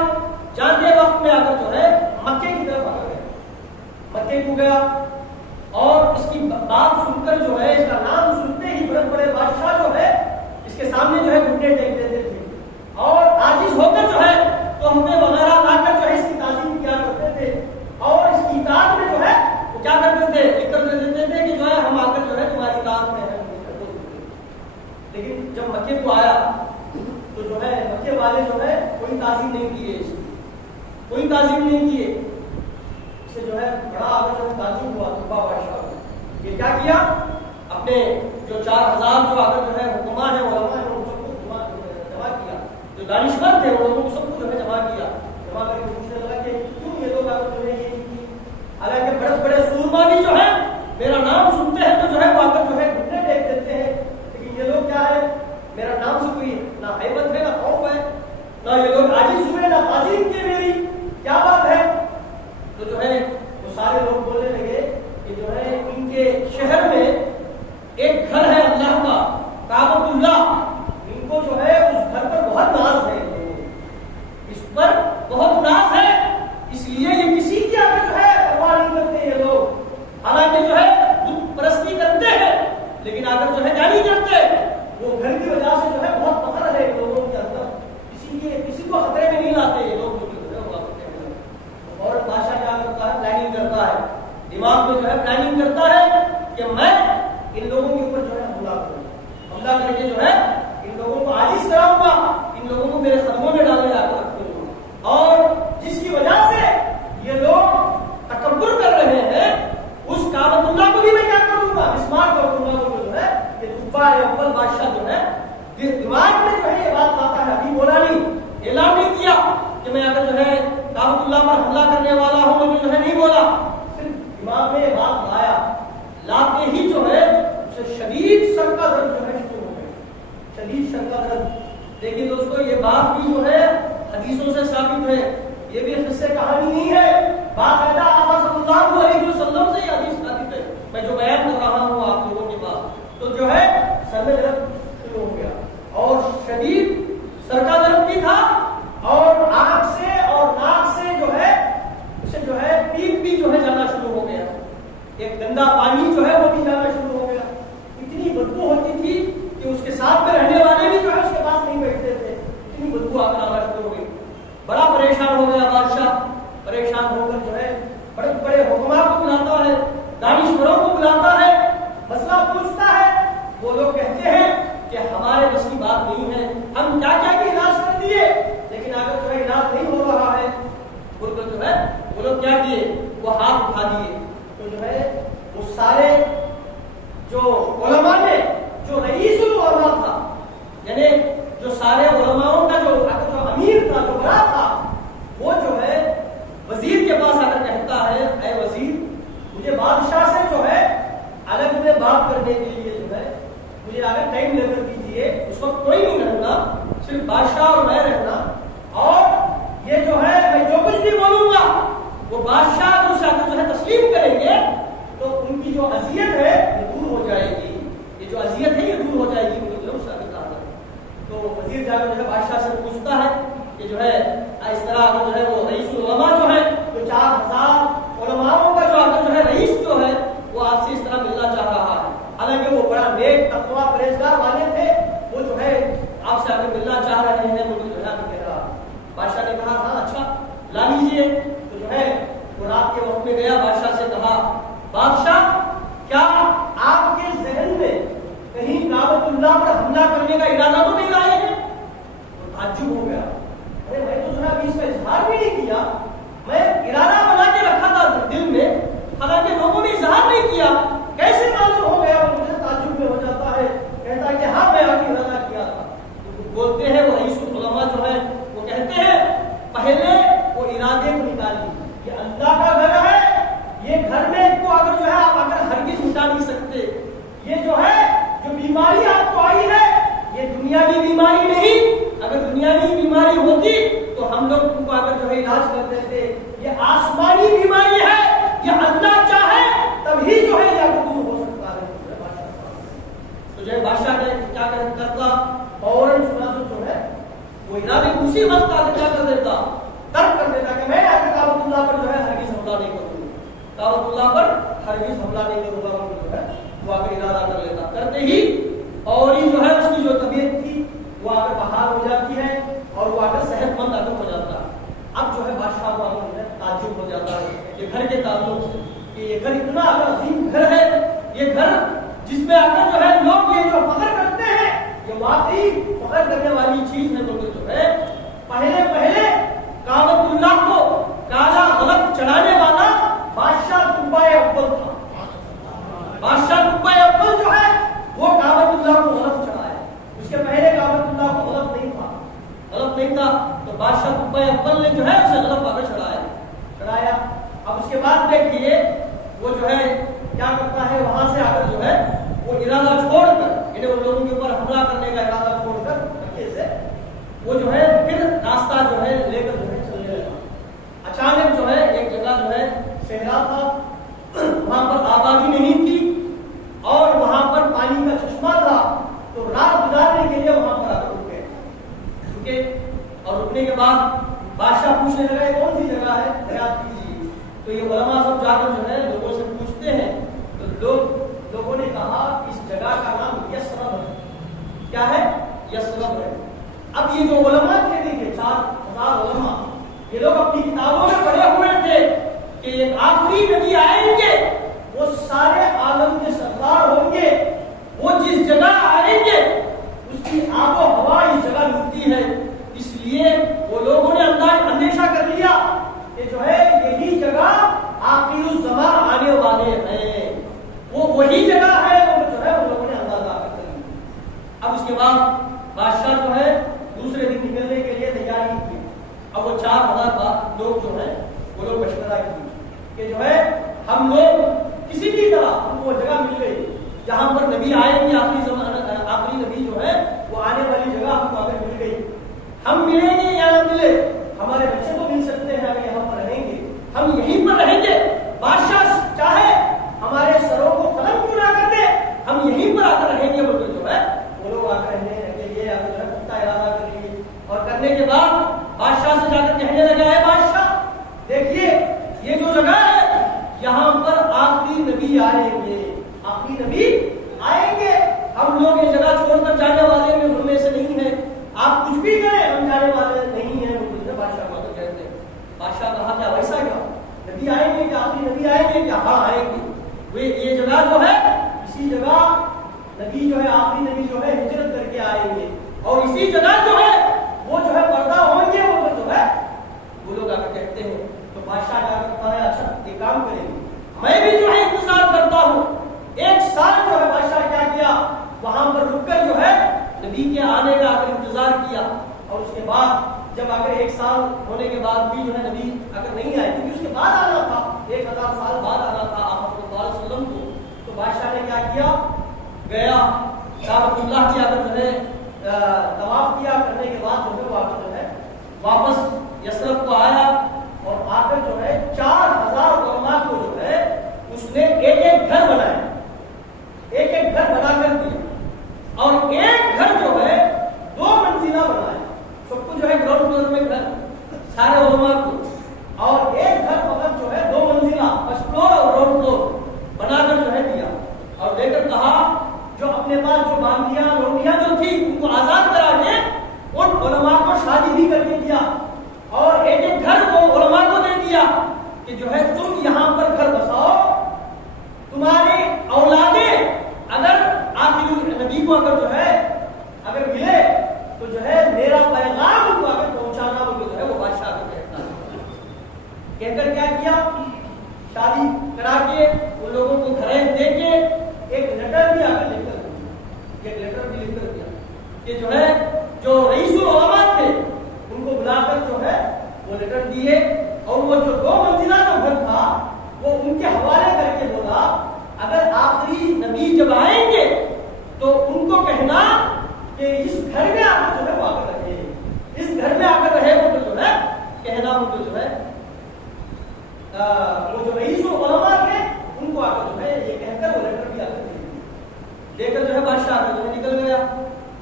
جاتے وقت میں آ کر جو ہے مکے کی طرف آ گیا، مکے کو گیا، اور اس کی بات سن کر جو ہے، اس کا نام سنتے ہی بڑے بڑے بادشاہ جو ہے اس کے سامنے جو ہے گھٹنے ٹیک دیتے تھے، اور عاجز ہو کر جو ہے تہمتیں وغیرہ لا کر جو ہے اس کی تعظیم کیا کرتے تھے، اور اس کی اطاعت میں جو ہے وہ کیا کرتے تھے، لکھ کر دے دیتے تھے کہ جو ہے ہم آ کر جو ہے تمہاری اطاعت میں ہیں۔ لیکن جب مکے کو آیا تو جو ہے مکے والے جو ہے کوئی تعظیم نہیں کیے، اس کی کوئی تعظیم نہیں کیے، اسے جو ہے بڑا آگے جو ہے تعظیم ہوا تبا بادشاہ کو۔ یہ کیا کیا، اپنے جو 4000 جو آگے جو ہے حکماء ہیں، علماء ہیں، ان سب کو جمع کیا، جو دانشور تھے ان لوگوں کو سب کو جو ہے جمع کیا، جمع کر کے پوچھنے لگا کہ کیوں یہ لوگ آگے جو ہے یہ کی، حالانکہ بڑے بڑے سورما بھی جو ہے میرا نام سنتے ہیں تو جو ہے وہ آ کر جو ہے گھٹنے ٹیک دیتے ہیں، لیکن یہ لوگ کیا ہے، میرا نام سے کوئی نہ ہیبت ہے، نہ خوف ہے، نہ یہ لوگ عاجز ہوئے، نہ تعظیم کی میری، کیا بات ہے؟ تو جو ہے وہ سارے لوگ بولنے لگے کہ جو ہے ان کے شہر میں ایک گھر ہے اللہ کا، کعبۃ اللہ، ان کو جو ہے اس گھر پر بہت ناز ہے، اس پر بہت ناز ہے، اس لیے یہ کسی کی آگے جو ہے پرواہ نہیں کرتے یہ لوگ، حالانکہ جو ہے بت پرستی کرتے ہیں لیکن آگر جو ہے کیا نہیں کرتے، وہ گھر کی وجہ سے جو ہے بہت فخر ہے لوگوں کے اندر، کسی کو خطرے میں نہیں لاتے یہ لوگ، اور بادشاہ کیا کرتا ہے، پلاننگ کرتا ہے، دماغ میں جو ہے پلاننگ کرتا ہے کہ میں ان لوگوں کے اوپر جو ہے حملہ کروں، حملہ کر کے جو ہے ان لوگوں کو عاجز کراؤں گا، ان لوگوں کو میرے قدموں میں ڈالنے جا کر رکھوں گا، اور جس کی وجہ سے یہ لوگ تکبر کر رہے ہیں اس کعبۃ اللہ کو بھی میں کیا کروں گا، مسمار کر دوں گا۔ تو جو ہے یہ تبا اول بادشاہ جو ہے دماغ میں جو ہے یہ بات لاتا ہے، ابھی بولا نہیں، اعلان نہیں کیا کہ میں اگر جو ہے کعبۃ اللہ پر حملہ کرنے والا ہوں، ابھی جو ہے نہیں بولا، صرف دماغ میں یہ بات لایا، لاتے ہی جو ہے اسے شدید سر کا درد جو ہے شروع ہو گیا، شدید سر کا درد۔ دیکھیے دوستو یہ بات بھی جو ہے حدیثوں سے ثابت ہے، یہ بھی قصے کہانی نہیں ہے، باقاعدہ آقا صلی اللہ علیہ وسلم سے یہ حدیث ثابت ہے، میں جو بیان کر رہا ہوں آپ لوگوں کے پاس، تو جو ہے سر میں درد شروع ہو گیا، اور شدید سر کا درد بھی تھا، اور آنکھ سے اور ناک سے جو ہے پریشان ہو گیا بادشاہ، پریشان ہو کر جو ہے بڑے بڑے حکماء کو بلاتا ہے، دانشوروں کو بلاتا ہے، مسئلہ پوچھتا ہے۔ وہ لوگ کہتے ہیں کہ ہمارے بس کی بات نہیں ہے، ہم کیا کیا کہ علاج کر دیے، لیکن اگر جو ہے علاج نہیں ہو رہا ہے، وہ جو ہے وہ لوگ کیا کیے، وہ ہاتھ اٹھا دیے۔ تو جو ہے وہ سارے جو علماء نے، جو رئیس العلماء تھا، یعنی جو سارے علماؤں کا جو امیر تھا، جو بڑا تھا، وہ جو ہے وزیر کے پاس آ کر کہتا ہے، اے وزیر، مجھے بادشاہ سے جو ہے الگ میں بات کرنے کے لیے جو ہے مجھے آگے ٹائم لے کر دیجیے، اس وقت کوئی نہیں رہنا، صرف بادشاہ اور میں رہنا، اور یہ جو ہے میں جو کچھ بھی بولوں گا وہ بادشاہ کو جو ہے تسلیم کریں گے تو ان کی جو اذیت ہے یہ دور ہو جائے گی، یہ جو اذیت ہے یہ دور ہو جائے گی، مجھے ضرور ثابت کرنا ہے۔ تو وزیر جا کر جو ہے بادشاہ سے پوچھتا ہے کہ جو ہے اس طرح جو ہے وہ رئیس العلماء جو ہے، جو 4000 علماءوں کا جو ہے رئیس جو ہے وہ آپ سے اس طرح ملنا چاہ رہا ہے، حالانکہ وہ بڑا نیک تقویٰ پرہیزگار والے تھے، وہ جو ہے آپ سے آ کے ملنا چاہ رہے ہیں، مجھے جو ہے کہہ رہا۔ بادشاہ نے کہا ہاں اچھا لا لیجیے۔ تو جو ہے وہ رات کے وقت میں گیا، بادشاہ سے کہا بادشاہ کیا آپ کے ذہن میں کہیں کعبۃ اللہ پر حملہ کرنے کا ارادہ تو نہیں لائے ہیں؟ وہ تعجب ہو گیا، ارے میں تو جو ہے ابھی اس کا اظہار بھی نہیں کیا، میں ارادہ بنا کے رکھا تھا دل میں، حالانکہ لوگوں نے اظہار نہیں کیا، کیسے معلوم ہو گیا؟ وہ مجھے تعجب میں ہو جاتا ہے، کہتا ہے کہ ہاں میں آپ کی ارادہ کیا تھا۔ بولتے ہیں وہ رئیس العلماء جو ہے وہ کہتے ہیں پہلے وہ ارادے کو نکالیے، یہ اللہ کا گھر ہے، یہ گھر میں کو اگر جو ہے آپ اگر ہرگز مٹا نہیں سکتے، یہ جو ہے جو بیماری آپ کو آئی ہے یہ دنیاوی بیماری نہیں، اگر دنیاوی بیماری ہوتی تو ہم لوگ ان کو اگر جو ہے علاج کر دیتے، یہ آسمانی بیماری ہے، یہ اللہ چاہے تبھی جو ہے یہ دور ہو سکتا ہے۔ تو جو ہے بادشاہ نے کیا کرتا، فوراً جو ہے وہ ارادے اسی وقت آگے کیا کر دیتا، ترک کر دیتا کہ میں آگے کعبۃ اللہ پر جو ہے ہرگز حملہ نہیں کروں گا، کعبۃ اللہ پر ہرگز حملہ نہیں کروں گا، جو ہے وہ آگے ارادہ کر لیتا، کرتے ہی اور ہی جو ہے اس کی جو طبیعت تھی وہ آگے بحال ہو جاتی ہے اور وہ آگے صحت مند آگے ہو جاتا ہے۔ اب جو ہے بادشاہ کو جو ہے تعجب ہو جاتا ہے یہ گھر کے تعلق سے کہ یہ گھر اتنا عظیم گھر ہے، یہ گھر جس میں آگے جو ہے لوگ یہ جو فخر کرتے ہیں یہ واقعی فخر کرنے والی چیز ہے، تو جو ہے پہلے کعبۃ اللہ کو کالا غلط چڑھانے والا بادشاہ قبہ اول تھا، بادشاہ قبہ اول جو ہے وہ کعبۃ اللہ کو غلط چڑھایا، اس کے پہلے کعبۃ اللہ کو غلط نہیں تھا، تو بادشاہ قبہ اول نے جو ہے اسے غلط پا کر چڑھایا۔ اب اس کے بعد دیکھیے وہ جو ہے کیا کرتا ہے، وہاں سے آ کر جو ہے وہ ارادہ چھوڑ کر انہیں ان لوگوں کے اوپر حملہ کرنے کا ارادہ چھوڑ کر مکے سے وہ جو ہے پھر راستہ جو ہے لے کر جو ہے چلنے لگا۔ اچانک جو ہے ایک جگہ جو ہے صحرا تھا، وہاں پر آبادی نہیں تھی اور وہاں پر پانی کا چشمہ تھا، تو رات گزارنے کے لیے وہاں پر آ کر رکے، اور رکنے کے بعد بادشاہ پوچھنے لگا یہ کون سی جگہ ہے، حیات کیجیے۔ تو یہ علماء سب جا کر جو ہے لوگوں سے پوچھتے ہیں، تو لوگوں نے کہا اس جگہ کا نام یثرب ہے۔ کیا ہے؟ یثرب ہے۔ اب یہ جو علماء تھے دیکھیے 4000 علماء، یہ لوگ اپنی کتابوں میں پڑھے ہوئے تھے کہ ایک آخری نبی آئیں گے، وہ سارے عالم کے سردار ہوں گے، وہ جس جگہ آئیں گے اس کی آب و ہوا اس جگہ ملتی ہے، اس لیے وہ لوگوں نے اندیشہ کر لیا کہ جو ہے یہی جگہ آخر الزمان آنے والے ہیں، وہ وہی جگہ ہے، وہ جو ہے وہ لوگوں نے اندازہ کر لیا۔ اب اس کے بعد بادشاہ جو ہے دوسرے دن نکلنے کے لیے تیاری کی، اب وہ 4000 لوگ جو ہیں وہ لوگ مشورہ کی کہ جو ہے ہم لوگ کسی بھی طرح ہم کو وہ جگہ مل گئی جہاں پر نبی آئیں گے، آخری نبی جو ہے وہ آنے والی جگہ ہم کو اگر مل گئی، ہم ملیں گے یا نہ ملے، ہمارے بچے تو مل سکتے ہیں، ہم یہاں پر رہیں گے، ہم یہیں پر رہیں گے، بادشاہ چاہے ہمارے سروں کو قلم کیوں نہ کر دے، ہم یہیں پر آ کر رہیں گے، بولتے جو ہے وہ لوگ آ کر رہنے کے لیے پختہ ارادہ کر لیے، اور کرنے کے بعد بادشاہ سے جا کر کہنے لگا ہے بادشاہ دیکھیے یہ جو جگہ ہے یہاں پر آخری نبی آئیں گے، آخری نبی آئیں گے، ہم لوگ یہ جگہ چھوڑ کر جانے والے میں سے نہیں ہیں، آپ کچھ بھی کریں ہم جانے والے جگہ جو ہے اسی جگہ نبی جو ہے آخری نبی جو ہے ہجرت کر کے آئیں گے اور اسی جگہ جو ہے وہ جو ہے پردہ ہوں گے وہ جو ہے وہ لوگ آ کر کہتے ہیں تو بادشاہ کیا کرتا ہے اچھا یہ کام کریں گے میں بھی جو ہے انتظار کرتا ہوں. 1 سال جو ہے بادشاہ کیا کیا وہاں پر رک کر جو ہے نبی کے آنے کا آ کر انتظار کیا اور اس کے بعد جب آ کر 1 سال ہونے کے بعد بھی جو ہے نبی اگر نہیں آئے کیونکہ اس کے بعد آنا تھا 1000 سال بعد آنا تھا آپ صلی اللہ علیہ وسلم کو. تو بادشاہ نے کیا کیا گیا کعبۃ اللہ کی آ کر جو ہے طواف کیا کرنے کے بعد جو ہے وہ آ کر جو ہے واپس یثرب کو آیا اور آ کر جو ہے 4000 علماء کو جو ہے اس نے ایک گھر بنایا ایک گھر بنا کر دیا اور ایک گھر جو ہے 2 منزلہ بنایا سب کو جو ہے گراؤنڈ فلور میں گھر سارے علماء کو اور ایک گھر فقط جو ہے 2 منزلہ فرسٹ فلور اور گراؤنڈ فلور بنا کر جو ہے دیا اور دے کر کہا جو اپنے پاس جو باندیاں لونڈیاں جو تھی ان کو آزاد کرا کے ان علماء کو شادی بھی کر کے دیا اور ایک گھر کو علماء کو دے دیا کہ جو ہے تم یہاں پر گھر بساؤ تمہاری اولادیں اگر آخر نبی کو اگر جو ہے اگر ملے تو جو ہے میرا پیغام ان کو اگر پہنچانا وہ جو ہے وہ بادشاہ کو کہتا ہے. کہہ کر کیا شادی کرا کے ان لوگوں کو گھریں دے کے ایک لیٹر بھی آ کر لکھ کر دیا ایک لیٹر بھی لکھ کر دیا کہ جو ہے جو رئیس العلماء تھے ان کو بلا کر جو ہے وہ لیٹر دیے اور وہ جو 2 منزلہ جو گھر تھا وہ ان کے حوالے کر کے بولا اگر آخری نبی جب آئیں گے تو ان کو کہنا کہ اس گھر میں آ کر جو ہے وہ آ کر رہے اس گھر میں آ کر رہے وہ جو ہے کہنا ان کو جو ہے وہ جو رئیس العلماء تھے ان کو آ کر جو ہے یہ کہہ کر وہ لیٹر بھی آ کر دے کر جو ہے بادشاہ جو ہے نکل گیا.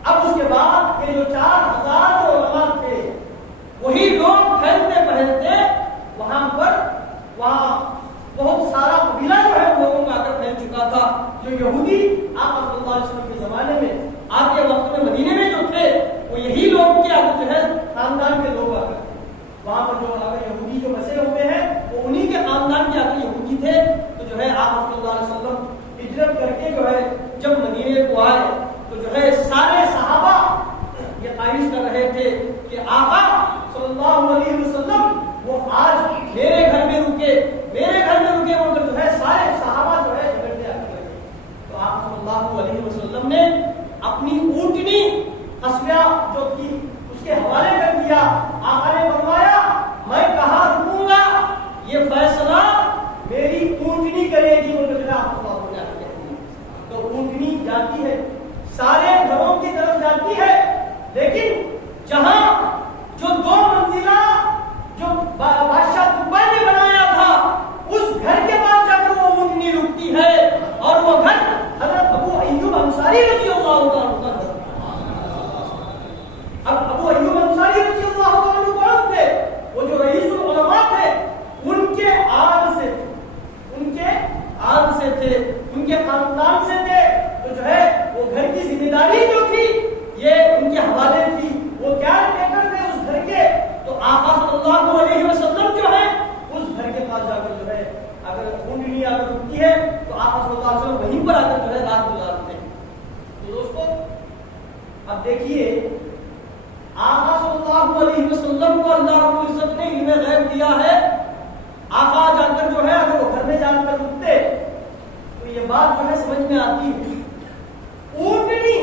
اب اس کے بعد یہ جو 4000 جو علماء تھے وہی لوگ پھیلتے پھیلتے وہاں پر وہاں بہت سارا قبیلہ جو ہے لوگوں کا آ کر پھیل چکا تھا جو یہودی آپ صلی اللہ علیہ وسلم کے زمانے میں آپ کے وقت میں مدینے میں جو تھے وہ یہی لوگ کے آگے جو ہے خاندان کے لوگ آ کر وہاں پر جو اگر یہودی جو بسے ہوئے ہیں وہ انہی کے خاندان کے آگے یہودی تھے. تو جو ہے آپ صلی اللہ علیہ وسلم ہجرت کر کے جو ہے جب مدینے کو آئے تو جو ہے سارے صحابہ یہ خواہش کر رہے تھے کہ آقا صلی اللہ علیہ وسلم وہ آج میرے گھر میں رکے وہ جو ہے سارے صحابہ جو ہے جھگڑتے آ کر لگے. تو آپ صلی اللہ علیہ وسلم نے اپنی اونٹنی قصبہ جو تھی اس کے حوالے کر دیا. آقا نے فرمایا میں کہاں رکوں گا یہ فیصلہ میری اونٹنی کرے گی. وہ جو ہے آپ صلی اللہ علیہ وسلم کہتی ہے تو اونٹنی جاتی ہے سارے گھروں کی طرف جاتی ہے لیکن جہاں جو 2 منزلہ جو بادشاہ قبا نے بنایا تھا اس گھر کے پاس جا کر وہ اونٹنی رکتی ہے اور وہ گھر حضرت ابو ایوب انصاری رضی اللہ عنہ کا گھر. اب ابو ایوب انصاری رضی اللہ عنہ کون تھے؟ وہ جو رئیس العلماء تھے ان کے آل سے تھے ان کے خاندان سے تھے. تو جو ہے وہ گھر کی ذمہ داری جو تھی یہ ان کے حوالے تھی. وہ کیا ٹیکر تھے اس گھر کے. تو آقا صلی اللہ علیہ وسلم جو ہے اس گھر کے پاس جا کر جو ہے اگر اونٹنی آ کر رکتی ہے تو آقا صلی اللہ علیہ وسلم وہیں پر آ کر جو ہے رات گزارتے ہیں. تو دوستو اب دیکھیے آقا صلی اللہ علیہ وسلم کو اللہ رب العزت نے علم غیب دیا ہے. آقا جا کر جو ہے اگر وہ گھر میں جا کر رکتے تو یہ بات جو ہے سمجھ میں آتی ہے. اونٹنی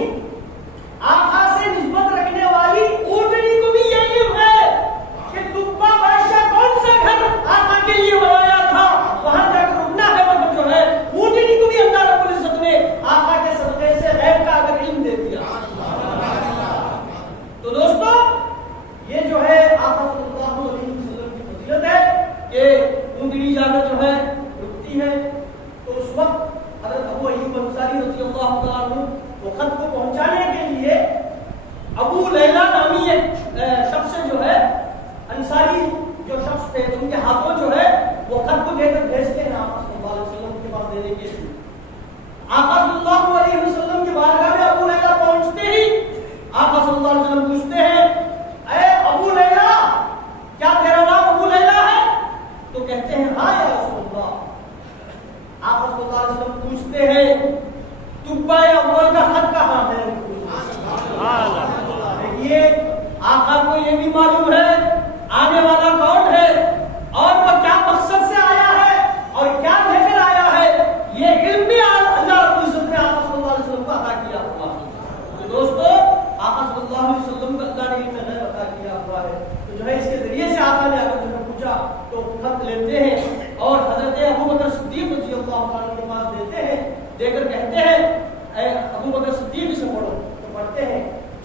آقا سے نسبت رکھنے والی اونٹنی کو بھی یہ علم ہے کہ تبا بادشاہ کون سا گھر آقا کے لیے بنایا تھا وہاں جا کر رکنا ہے. مگر جو ہے اونٹنی کو بھی اللہ رب العزت نے آقا کے صدقے سے غیب کا اگر علم دے دیا. تو دوستو یہ جو ہے آقا صلی اللہ علیہ وسلم کی فضیلت ہے کہ اونٹنی جا کر جو ہے رکتی ہے. تو اس وقت حضرت ابو ایوب انصاری رضی اللہ تعالیٰ عنہ وہ خط کو پہنچا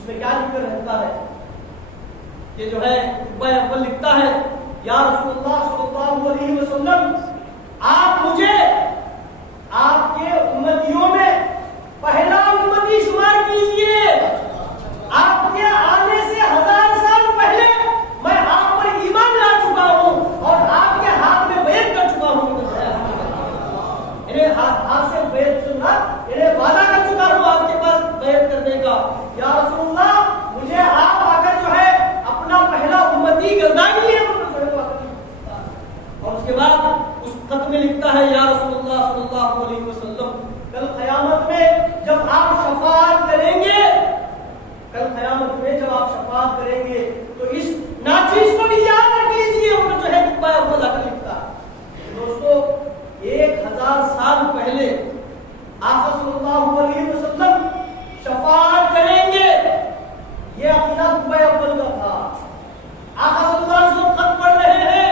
اس میں کیا ذکر رہتا ہے کہ جو ہے عقبہ اول لکھتا ہے یا رسول اللہ صلی اللہ علیہ وسلم آپ مجھے آپ کے امتیوں میں پہلا امتی شمار کیجیے. آپ کے آنے سے 1000 سال پہلے میں آپ پر ایمان لا چکا ہوں اور آپ کے ہاتھ میں بیعت کر چکا ہوں. ہاتھ سے بیعت سننا وعدہ کر چکا ہوں آپ کے پاس بیعت کرنے کا. یا رسول اللہ مجھے آپ آ کر جو ہے اپنا پہلا امتی گردانیے. اور اس کے بعد اس خط میں لکھتا ہے یا رسول اللہ صلی اللہ علیہ وسلم کل قیامت میں جب آپ شفاعت کریں گے تو اس ناچیز کو بھی یاد رکھ لیجیے. اور جو ہے عقبہ اول آ کر لکھتا ہے دوستو 1000 سال پہلے آقا صلی اللہ علیہ وسلم شفاعت کریں گے یہ عقیدہ عقبہ اول کا تھا. آقا صلی اللہ علیہ وسلم خط پڑھ رہے ہیں,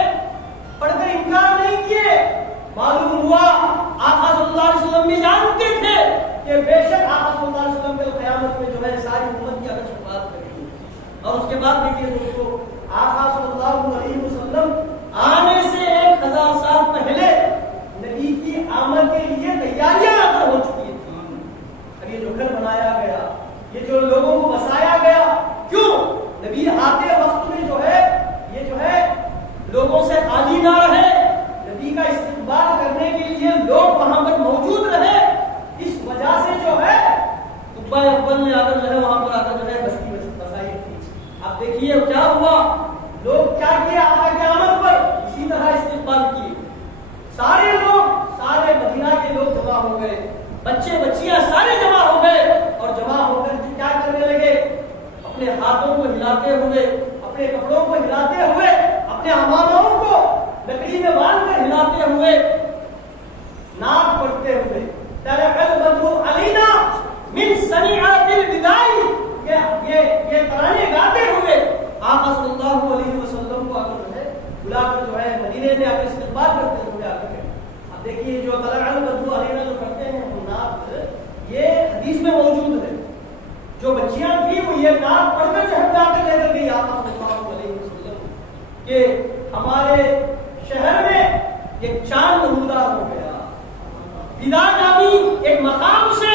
پڑھ کر انکار نہیں کیے. معلوم ہوا آقا صلی اللہ علیہ وسلم بھی جانتے تھے کہ بے شک آقا صلی اللہ علیہ وسلم کے قیامت میں جو ہے ساری امت کی اگر شفاعت کریں گے. اور اس کے بعد دیکھیے دوستو آقا صلی اللہ علیہ وسلم آنے سے 1000 سال پہلے نبی کی آمد کے لیے تیاریاں ہو چکی تھیں. اب یہ جو گھر بنایا گیا, یہ جو لوگوں کو بسایا گیا, کیوں نبی آتے وقت میں جو ہے یہ جو ہے لوگوں سے خالی نہ رہے, نبی کا استقبال کرنے کے لیے لوگ وہاں پر موجود رہے. اس وجہ سے جو ہے عقبہ اول نے آ کر جو ہے وہاں پر آ کر جو ہے بستی بسائی تھی. اب دیکھیے کیا ہوا, لوگ کیا کیا آقا کی آمد پر اسی طرح استقبال کیے. سارے لوگ, سارے مدینہ کے لوگ جمع ہو گئے, بچے بچیاں سارے جمع ہو گئے اور جمع ہو کر کیا کرنے لگے, اپنے ہاتھوں کو ہلاتے ہوئے, اپنے کپڑوں کو ہلاتے ہوئے, اپنے اماموں کو لکڑی میں باندھ کر ہلاتے ہوئے, نعت پڑھتے ہوئے تلقل بدر علینا من سنیعات الوداع, یہ ترانے گاتے ہوئے آقا صلی اللہ علیہ وسلم کو جو ہے بلا کر جو ہے مدینے میں آ کر استقبال کرتے ہوئے آتے ہیں. اب دیکھیے جو تلقل بدر علینا جو کرتے ہیں وہ نعت یہ حدیث میں موجود ہے. جو بچیاں تھیں وہ یہ نعت پڑھ کر جو ہے لا کر لے کر گئی آقا صلی اللہ علیہ وسلم کہ ہمارے شہر میں ایک چاند نمودار ہو گیا. وداع نامی ایک مقام سے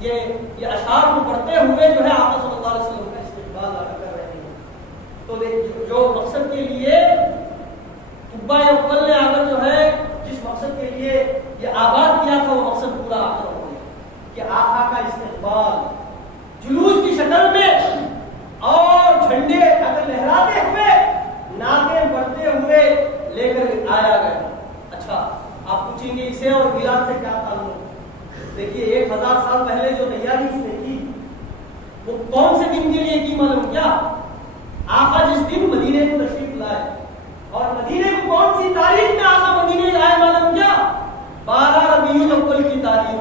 یہ اشعار کو پڑھتے ہوئے جو ہے آقا صلی اللہ علیہ وسلم کا استقبال کر رہے ہیں. تو جو مقصد کے لیے عقبہ اول نے آ کر جو ہے جس مقصد کے لیے یہ آباد کیا تھا وہ مقصد پورا آ کر ہو گیا کہ آقا کا استقبال جلوس کی شکل میں اور جھنڈے اگر لہراتے ہوئے, نعتیں پڑھتے ہوئے لے کر آیا گیا. اچھا آپ پوچھیں گے اسے اور میلاد سے کیا تعلق؟ دیکھیے 1000 سال پہلے جو تیاری اس نے کی وہ کون سے دن کے لیے کی معلوم کیا؟ آقا جس دن مدینے کو تشریف لائے, اور مدینے کو کون سی تاریخ میں آقا مدینے آئے معلوم کیا؟ 12 ربیع الاول کی تاریخ.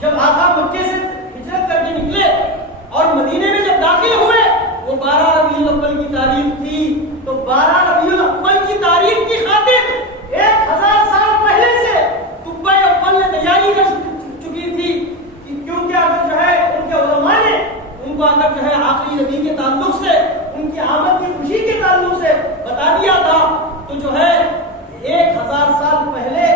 جب آقا مکے سے ہجرت کر کے نکلے اور مدینے میں جب داخل ہوئے وہ 12 ربیع الاول کی تاریخ تھی. تو 12 ربیع الاول کی تاریخ کی خاطر 1000 سال پہلے سے عقبہ اول نے تیاری کر چکی تھی, کیونکہ اگر جو ہے ان کے علماء نے ان کو اگر جو ہے آخری نبی کے تعلق سے, ان کی آمد کی خوشی کے تعلق سے بتا دیا تھا تو جو ہے 1000 سال پہلے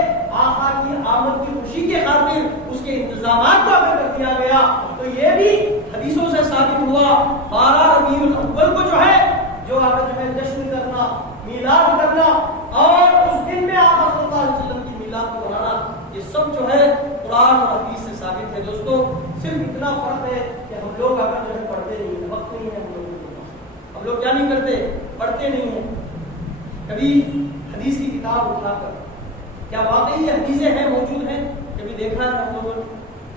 آقا کی آمد کی خوشی کے خاطر اس کے انتظامات کو اگر کر دیا گیا تو یہ بھی حدیثوں سے ثابت ہوا. 12 ربیع الاول کو جو ہے جو آقا جو ہے جشن کرنا, میلاد کرنا اور اس دن میں آقا صلی اللہ علیہ وسلم کی میلاد کو منانا, یہ سب جو ہے قرآن اور حدیث سے ثابت ہے. دوستو صرف اتنا فرق ہے کہ ہم لوگ اگر جو ہے پڑھتے نہیں ہیں, وقت نہیں ہے ہم لوگ کیا نہیں کرتے, پڑھتے نہیں ہیں. کبھی حدیث کی کتاب اٹھا کر کیا واقعی یہ حدیثیں ہیں, موجود ہیں, کبھی دیکھا ہے ہم لوگوں نے؟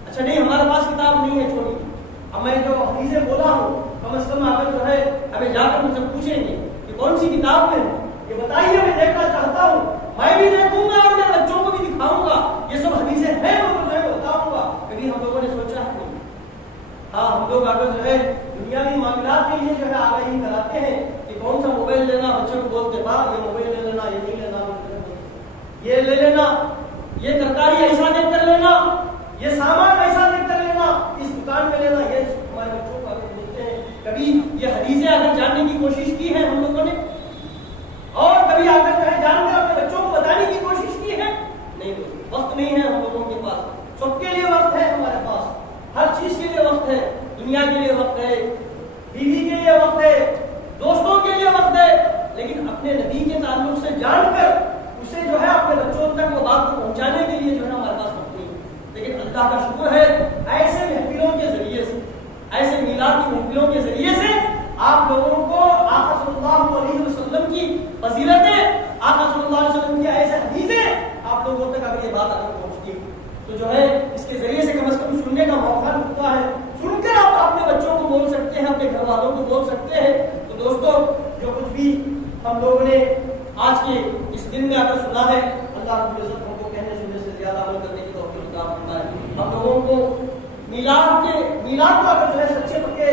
اچھا نہیں ہمارے پاس کتاب نہیں ہے چھوٹی. اب میں جو حدیثیں بولا ہوں کم از کم اگر جو ہے ہمیں جا کر مجھ سے پوچھیں گے کہ کون سی کتاب میں یہ بتائیے, میں دیکھنا چاہتا ہوں, میں بھی دیکھوں گا اور میں بچوں کو بھی دکھاؤں گا یہ سب حدیثیں ہیں, وہ جو ہے بتاؤں گا. کبھی ہم لوگوں نے سوچا ہے نہیں. ہاں ہم لوگ اگر جو ہے دنیاوی معاملات کے لیے جو ہے آگاہی کراتے ہیں کہ کون سا موبائل لینا, بچوں کو بولتے با یہ موبائل لے لینا, یہ نہیں لینا, یہ لے لینا, یہ ترکاری ایسا دیکھ کر لینا, یہ سامان ایسا دیکھ کر لینا، اس دکان میں لینا، یہ ہمارے بچوں کو اگر بولتے ہیں. کبھی یہ حدیثیں اگر جاننے کی کوشش کی ہے ہم لوگوں نے، اور کبھی آ کر جان کر اپنے بچوں کو بتانے کی کوشش کی ہے؟ نہیں دوستو، وقت نہیں ہے ہم لوگوں کے پاس. سب کے لیے وقت ہے ہمارے پاس، ہر چیز کے لیے وقت ہے. دنیا کے لیے وقت ہے، بیوی کے لیے وقت ہے، دوستوں کے لیے وقت ہے، لیکن اپنے نبی کے تعلق سے جان کر اسے جو ہے اپنے بچوں تک وہ بات کو پہنچانے کے لیے جو ہے ہمارے پاس وقت نہیں. لیکن اللہ کا شکر ہے ایسے محفلوں کے ذریعے سے، ایسے میلاد کی محفلوں کے ذریعے سے آپ لوگوں کو آقا صلی اللہ علیہ وسلم کی فضیلتیں، آقا صلی اللہ علیہ وسلم کی ایسے حدیثیں آپ لوگوں تک اگر یہ بات اگر پہنچتی تو جو ہے اس کے ذریعے سے کم از کم سننے کا موقع ملتا ہے. سن کر آپ اپنے بچوں کو بول سکتے ہیں، اپنے گھر والوں کو بول سکتے ہیں. تو دوستو جو کچھ بھی ہم لوگوں نے آج کے اس دن میں اگر سنا ہے، اللہ رب العزت ہم کو کہنے سننے سے زیادہ عمل کرنے کی توفیق عطا فرمائے. ہم لوگوں کو میلاد کو اگر جو ہے سچے پکے